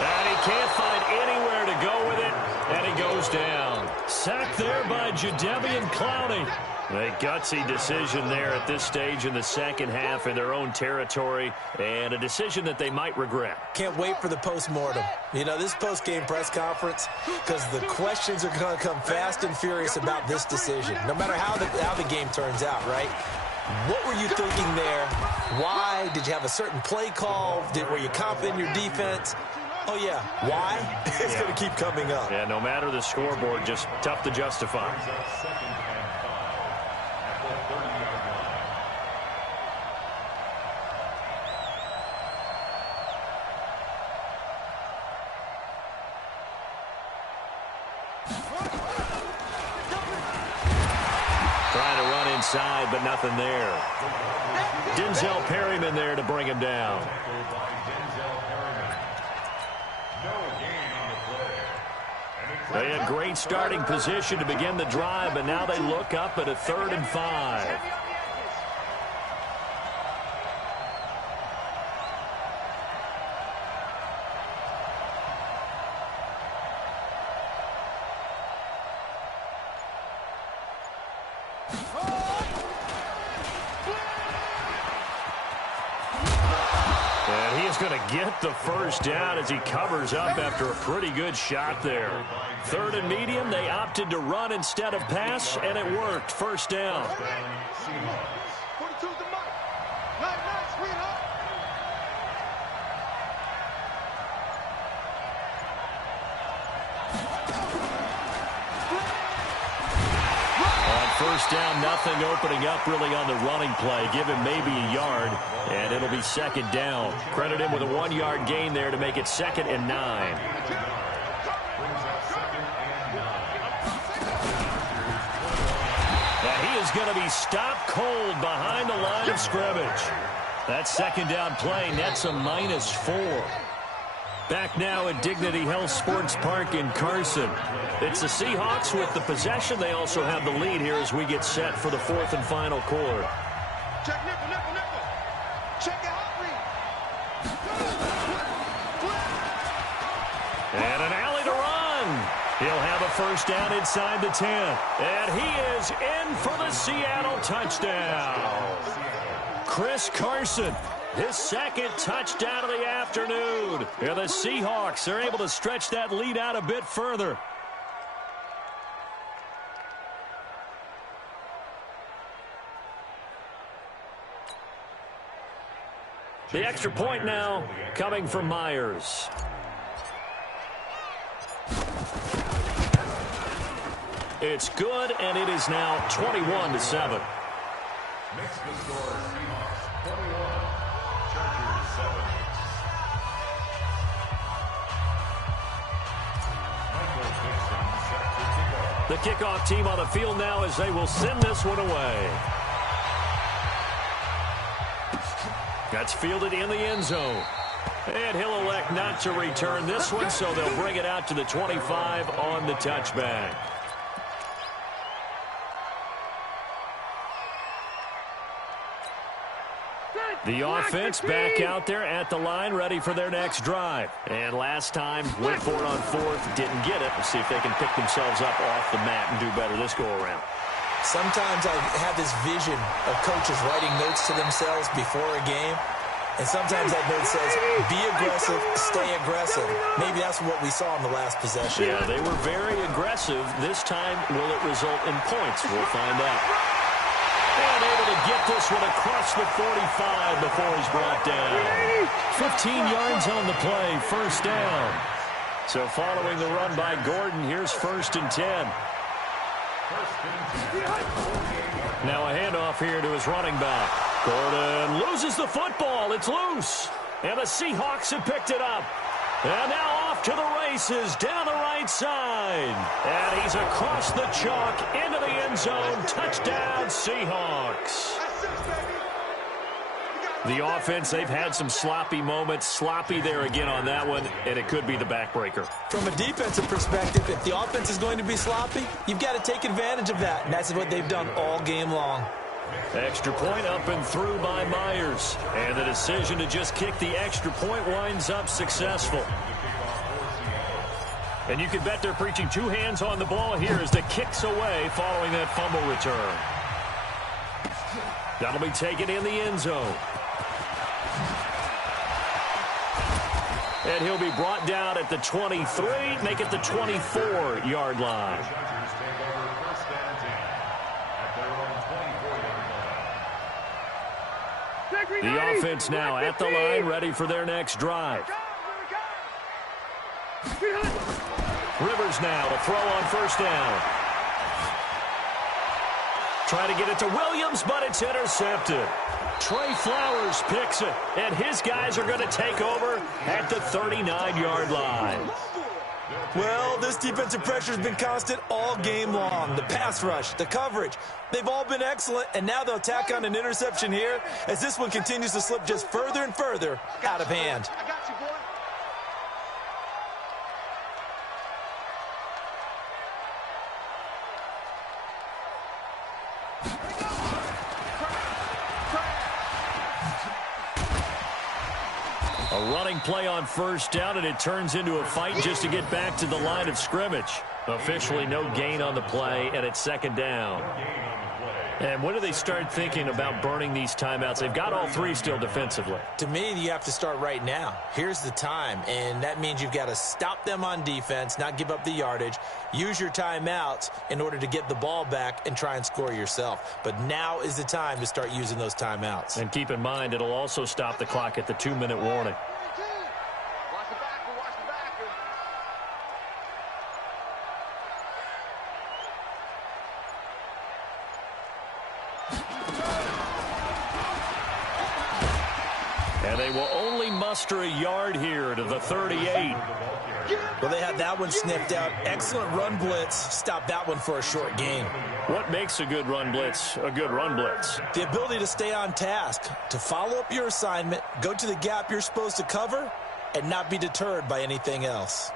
And he can't find anywhere to go with it. And he goes down. Sacked there by Jadeveon Clowney. A gutsy decision there at this stage in the second half in their own territory. And a decision that they might regret. Can't wait for the postmortem. You know, this post-game press conference, because the questions are going to come fast and furious about this decision. No matter how the game turns out, right? What were you thinking there? Why? Did you have a certain play call? Were you confident in your defense? Oh, yeah. Why? It's going to keep coming up. Yeah, no matter the scoreboard, just tough to justify. Trying to run inside, but nothing there. Denzel Perryman there to bring him down. They had great starting position to begin the drive, but now they look up at a 3rd and 5. And he is going to get the first down as he covers up after a pretty good shot there. 3rd and medium, they opted to run instead of pass, and it worked. First down. 42's the mark. Nice, sweetheart. On first down, nothing opening up really on the running play. Give him maybe a yard, and it'll be 2nd down. Credit him with a 1-yard gain there to make it 2nd and 9. And he is going to be stopped cold behind the line of scrimmage. That 2nd down play nets a -4. Back now at Dignity Health Sports Park in Carson. It's the Seahawks with the possession. They also have the lead here as we get set for the 4th and final quarter. Check nickel. Check your hot read. And an alley to run. He'll have a first down inside the 10. And he is in for the Seattle touchdown. Chris Carson, his 2nd touchdown of the afternoon. And the Seahawks are able to stretch that lead out a bit further. The extra point now coming from Myers. It's good, and it is now 21-7. Makes the score Seahawks 21, Chargers 7. Michael Dixon set to kick off. The kickoff team on the field now as they will send this one away. That's fielded in the end zone. And he'll elect not to return this one, so they'll bring it out to the 25 on the touchback. The offense back out there at the line, ready for their next drive. And last time, went for it on 4th, didn't get it. Let's see if they can pick themselves up off the mat and do better this go-around. Sometimes I have this vision of coaches writing notes to themselves before a game. And sometimes that note says, be aggressive, stay aggressive. Maybe that's what we saw in the last possession. Yeah, they were very aggressive. This time, will it result in points? We'll find out. And able to get this one across the 45 before he's brought down. 15 yards on the play, first down. So following the run by Gordon, here's 1st and 10. Now a handoff here to his running back. Gordon loses the football. It's loose. And the Seahawks have picked it up. And now off to the races down the right side. And he's across the chalk into the end zone. Touchdown, Seahawks. The offense, they've had some sloppy moments. Sloppy there again on that one, and it could be the backbreaker. From a defensive perspective, if the offense is going to be sloppy, you've got to take advantage of that. And that's what they've done all game long. Extra point up and through by Myers. And the decision to just kick the extra point winds up successful. And you can bet they're preaching 2 hands on the ball here as the kick's away following that fumble return. That'll be taken in the end zone. And he'll be brought down at the 23, make it the 24-yard line. The offense now at the line, ready for their next drive. Rivers now to throw on first down. Try to get it to Williams, but it's intercepted. Trey Flowers picks it, and his guys are going to take over at the 39-yard line. Well, this defensive pressure has been constant all game long. The pass rush, the coverage, they've all been excellent, and now they'll tack on an interception here as this one continues to slip just further and further out of hand. I got you, boy. A running play on first down, and it turns into a fight just to get back to the line of scrimmage. Officially no gain on the play, and it's second down. And when do they start thinking about burning these timeouts? They've got all three still defensively. To me, you have to start right now. Here's the time, and that means you've got to stop them on defense, not give up the yardage, use your timeouts in order to get the ball back and try and score yourself. But now is the time to start using those timeouts. And keep in mind, it'll also stop the clock at the 2-minute warning. Watch the backer, watch the backer. And they will only muster a yard here to the 38. Well, they had that one sniffed out. Excellent run blitz. Stop that one for a short gain. What makes a good run blitz a good run blitz? The ability to stay on task, to follow up your assignment, go to the gap you're supposed to cover, and not be deterred by anything else.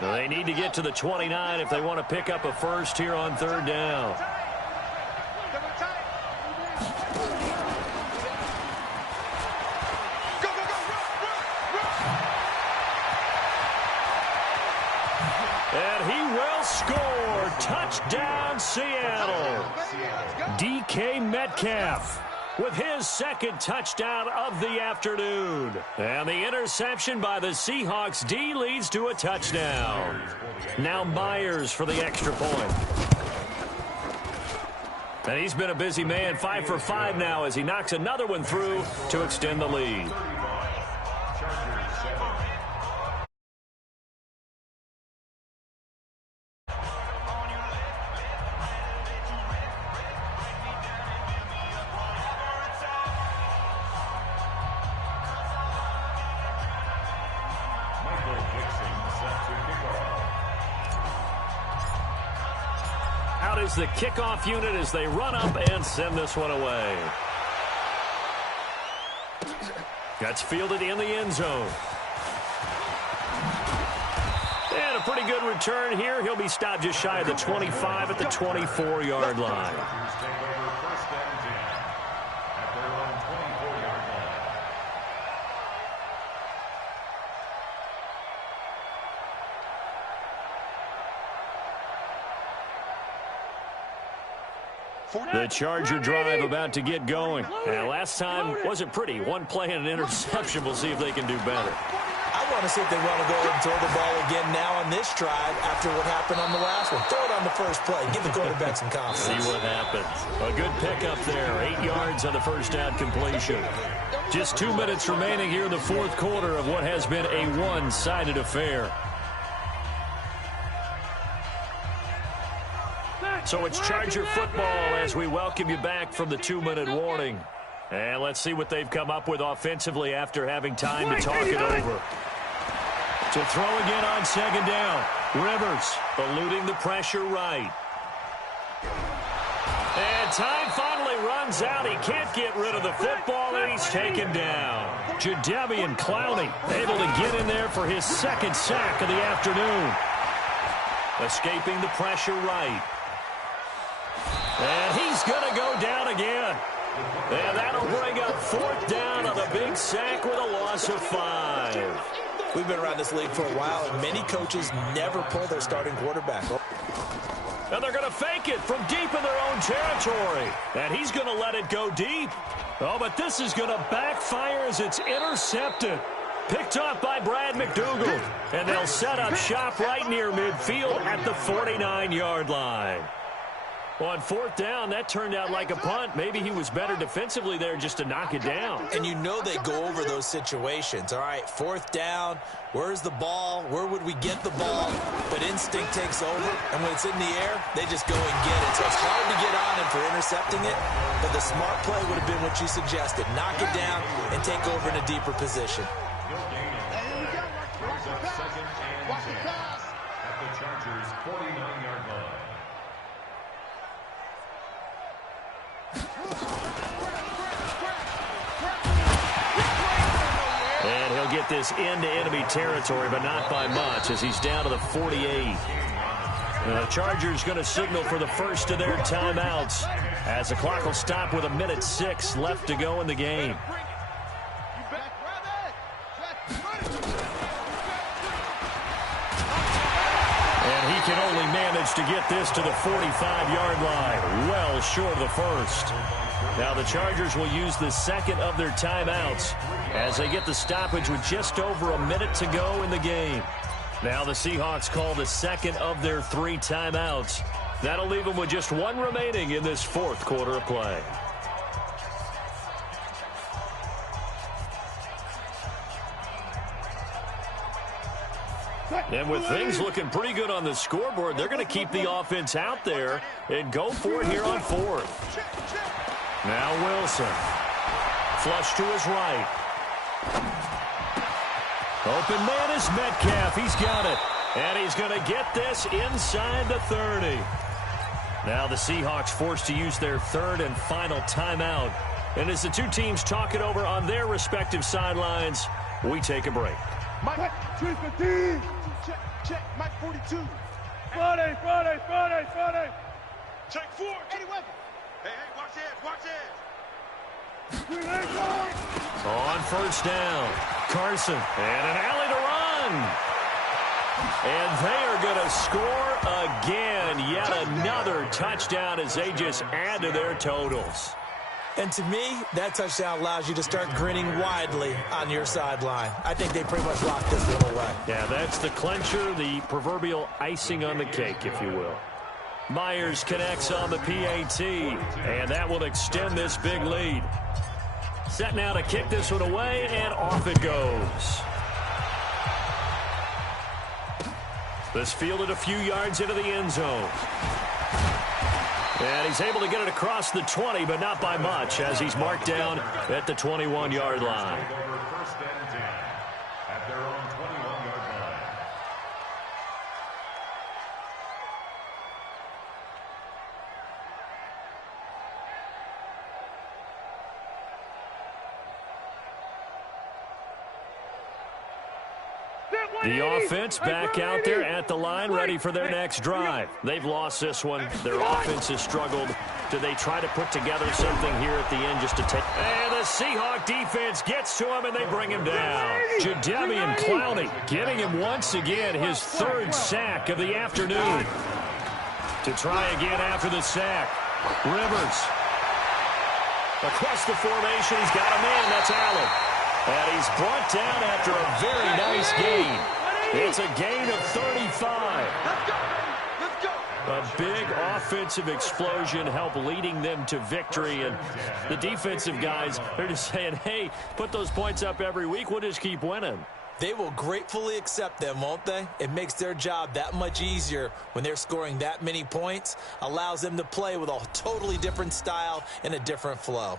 They need to get to the 29 if they want to pick up a first here on third down. And he will score. Touchdown, Seattle. DK Metcalf with his second touchdown of the afternoon. And the interception by the Seahawks D leads to a touchdown. Now Myers for the extra point. And he's been a busy man, 5 for 5 now as he knocks another one through to extend the lead. Out is the kickoff unit as they run up and send this one away. That's fielded in the end zone. And a pretty good return here. He'll be stopped just shy of the 25 at the 24-yard line. The Charger drive about to get going. And last time wasn't pretty. One play and an interception. We'll see if they can do better. I want to see if they want to go ahead and throw the ball again now on this drive after what happened on the last one. Throw it on the first play. Give the quarterback some confidence. See what happens. A good pickup there. 8 yards on the first down completion. Just 2 minutes remaining here in the fourth quarter of what has been a one-sided affair. So it's Charger football as we welcome you back from the 2-minute warning. And let's see what they've come up with offensively after having time to talk it over. To throw again on second down. Rivers eluding the pressure right. And time finally runs out. He can't get rid of the football, and he's taken down. Jadeveon Clowney able to get in there for his second sack of the afternoon. Escaping the pressure right. And he's going to go down again. And that'll bring up fourth down on a big sack with a loss of 5. We've been around this league for a while, and many coaches never pull their starting quarterback. And they're going to fake it from deep in their own territory. And he's going to let it go deep. Oh, but this is going to backfire as it's intercepted. Picked up by Brad McDougal. And they'll set up shop right near midfield at the 49-yard line. On fourth down, that turned out like a punt. Maybe he was better defensively there just to knock it down. And you know they go over those situations. All right, fourth down, where's the ball? Where would we get the ball? But instinct takes over, and when it's in the air, they just go and get it. So it's hard to get on him for intercepting it, but the smart play would have been what you suggested. Knock it down and take over in a deeper position. 49-yard line. And he'll get this into enemy territory, but not by much, as he's down to the 48. The Chargers going to signal for the first of their timeouts, as the clock will stop with 1:06 left to go in the game. And he can only manage to get this to the 45-yard line, well short of the first. Now the Chargers will use the second of their timeouts as they get the stoppage with just over a minute to go in the game. Now the Seahawks call the second of their 3 timeouts. That'll leave them with just 1 remaining in this fourth quarter of play. And with things looking pretty good on the scoreboard, they're going to keep the offense out there and go for it here on 4th. Now Wilson. Flush to his right. Open man is Metcalf. He's got it. And he's going to get this inside the 30. Now the Seahawks forced to use their 3rd and final timeout. And as the two teams talk it over on their respective sidelines, we take a break. Mike, 315. Check. Mike, 42. Friday. Check 4. Any weapon. Hey, watch it. On first down, Carson, and an alley to run. And they are going to score again. Yet another touchdown as they just add to their totals. And to me, that touchdown allows you to start grinning widely on your sideline. I think they pretty much locked this one away. Yeah, that's the clincher, the proverbial icing on the cake, if you will. Myers connects on the PAT, and that will extend this big lead. Set now to kick this one away, and off it goes. This fielded a few yards into the end zone. And he's able to get it across the 20, but not by much, as he's marked down at the 21-yard line. First and 10 at their own 21-yard line. The offense back out there at the line, ready for their next drive. They've lost this one. Their offense has struggled. Do they try to put together something here at the end just to take? And the Seahawk defense gets to him, and they bring him down. Jadeveon Clowney getting him once again his 3rd sack of the afternoon. To try again after the sack. Rivers. Across the formation, he's got a man. That's Allen. And he's brought down after a very nice gain. It's a gain of 35. Let's go. A big offensive explosion helped leading them to victory. And the defensive guys, they're just saying, hey, put those points up every week. We'll just keep winning. They will gratefully accept them, won't they? It makes their job that much easier when they're scoring that many points. Allows them to play with a totally different style and a different flow.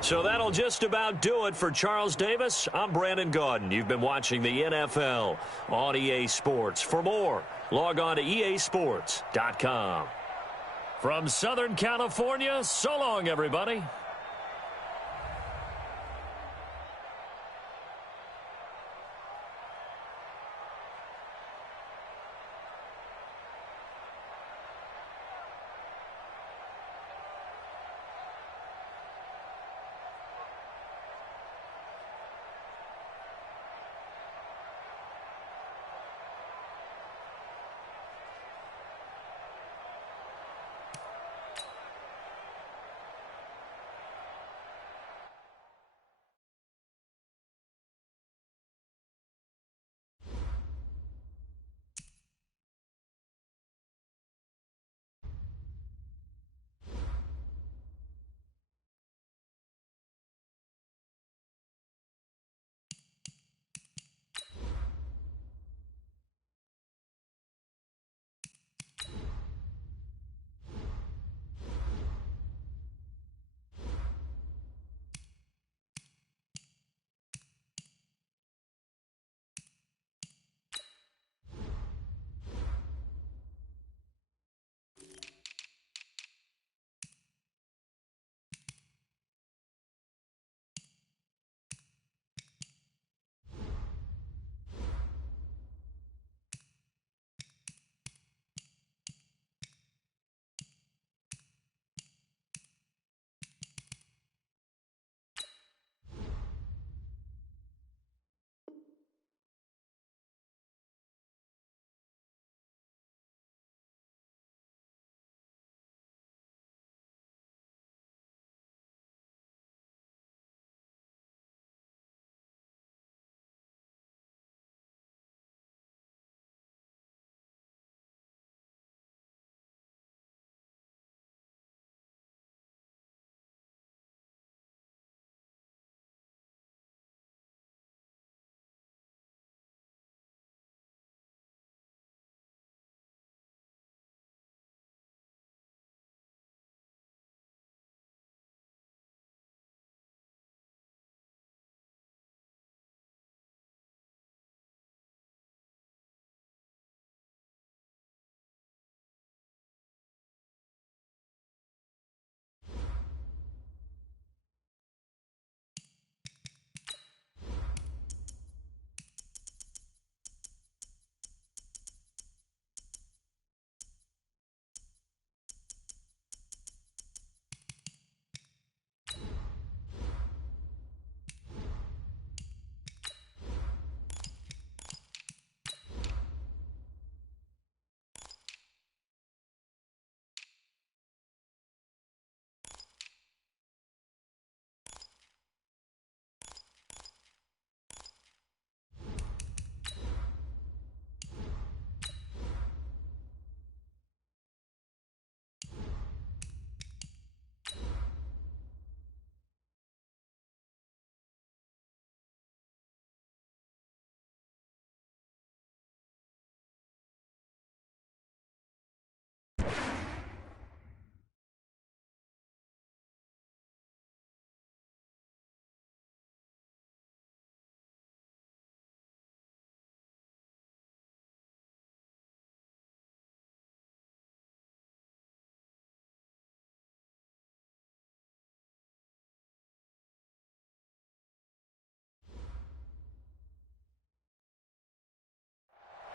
So that'll just about do it for Charles Davis. I'm Brandon Gaudin. You've been watching the NFL on EA Sports. For more, log on to easports.com. From Southern California, so long, everybody.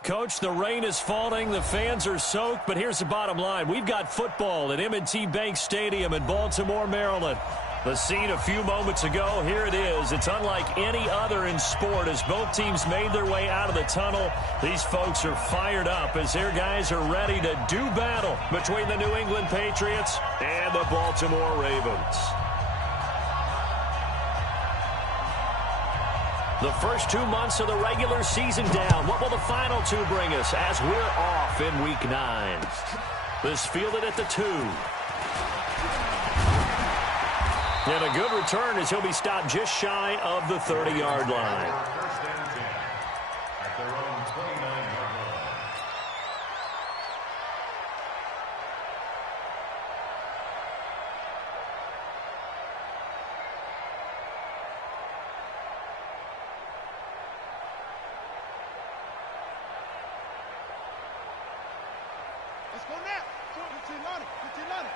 Coach, the rain is falling, the fans are soaked, but here's the bottom line. We've got football at M&T Bank Stadium in Baltimore, Maryland. The scene a few moments ago, here it is. It's unlike any other in sport as both teams made their way out of the tunnel. These folks are fired up as their guys are ready to do battle between the New England Patriots and the Baltimore Ravens. The first 2 months of the regular season down. What will the final two bring us as we're off in Week 9? This fielded at the 2. And a good return as he'll be stopped just shy of the 30-yard line. First and 10 at their own 29-yard line. Let's go now. 15 on it. 15 on it.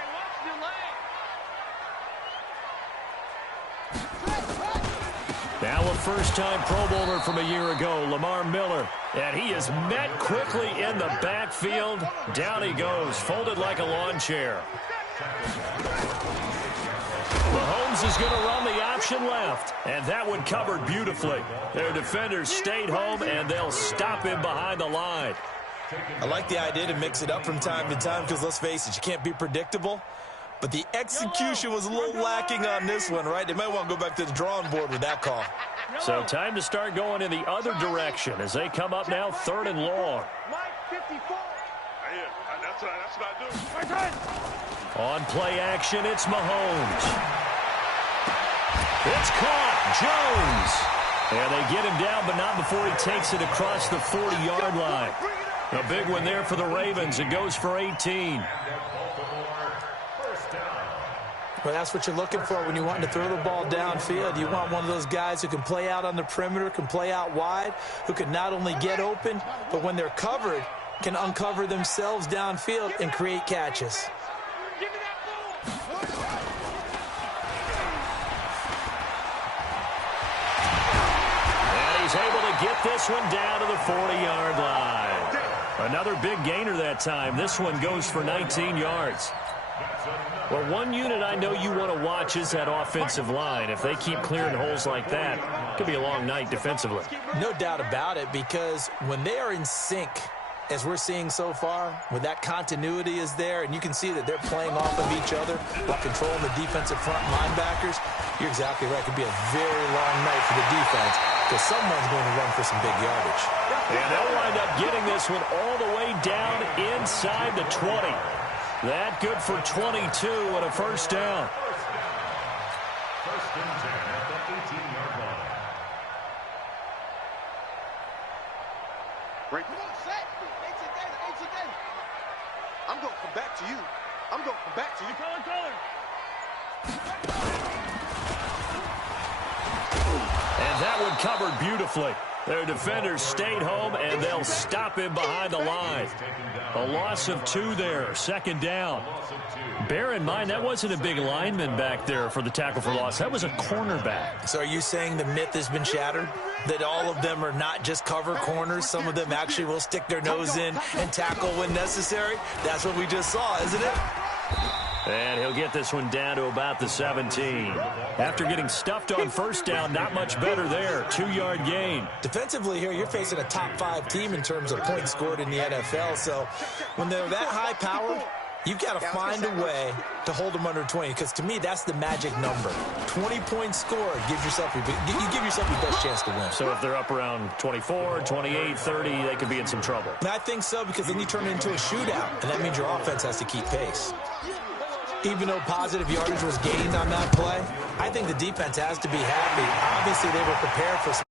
And watch the lane. Now a first-time Pro Bowler from a year ago, Lamar Miller. And he is met quickly in the backfield. Down he goes, folded like a lawn chair. Mahomes is going to run the option left. And that one covered beautifully. Their defenders stayed home, and they'll stop him behind the line. I like the idea to mix it up from time to time because, let's face it, you can't be predictable. But the execution was a little lacking on this one, right? They might want to go back to the drawing board with that call. So time to start going in the other direction as they come up now 3rd and long. That's what I do. On play action, it's Mahomes. It's caught. Jones. And they get him down, but not before he takes it across the 40-yard line. A big one there for the Ravens. It goes for 18. Well, that's what you're looking for when you're wanting to throw the ball downfield. You want one of those guys who can play out on the perimeter, can play out wide, who can not only get open, but when they're covered, can uncover themselves downfield and create catches. And he's able to get this one down to the 40-yard line. Another big gainer that time. This one goes for 19 yards. Well, one unit I know you want to watch is that offensive line. If they keep clearing holes like that, it could be a long night defensively. No doubt about it, because when they are in sync, as we're seeing so far, when that continuity is there, and you can see that they're playing off of each other while controlling the defensive front linebackers, you're exactly right. It could be a very long night for the defense because someone's going to run for some big yardage. And they'll wind up getting this one all the way down inside the 20. That good for 22 and a first down. First and 10 at the 18-yard line. Break. Come on, set. I'm going to come back to you. I'm going to come back to you. And that one covered beautifully. Their defenders stayed home, and they'll stop him behind the line. A loss of 2 there, 2nd down. Bear in mind, that wasn't a big lineman back there for the tackle for loss. That was a cornerback. So are you saying the myth has been shattered? That all of them are not just cover corners? Some of them actually will stick their nose in and tackle when necessary? That's what we just saw, isn't it? And he'll get this one down to about the 17. After getting stuffed on first down, not much better there. 2-yard gain. Defensively here, you're facing a top 5 team in terms of points scored in the NFL. So when they're that high powered, you've got to find a way to hold them under 20. Because to me, that's the magic number. 20 points scored gives yourself your best chance to win. So if they're up around 24, 28, 30, they could be in some trouble. And I think so, because then you turn it into a shootout. And that means your offense has to keep pace. Even though positive yardage was gained on that play, I think the defense has to be happy. Obviously, they were prepared for some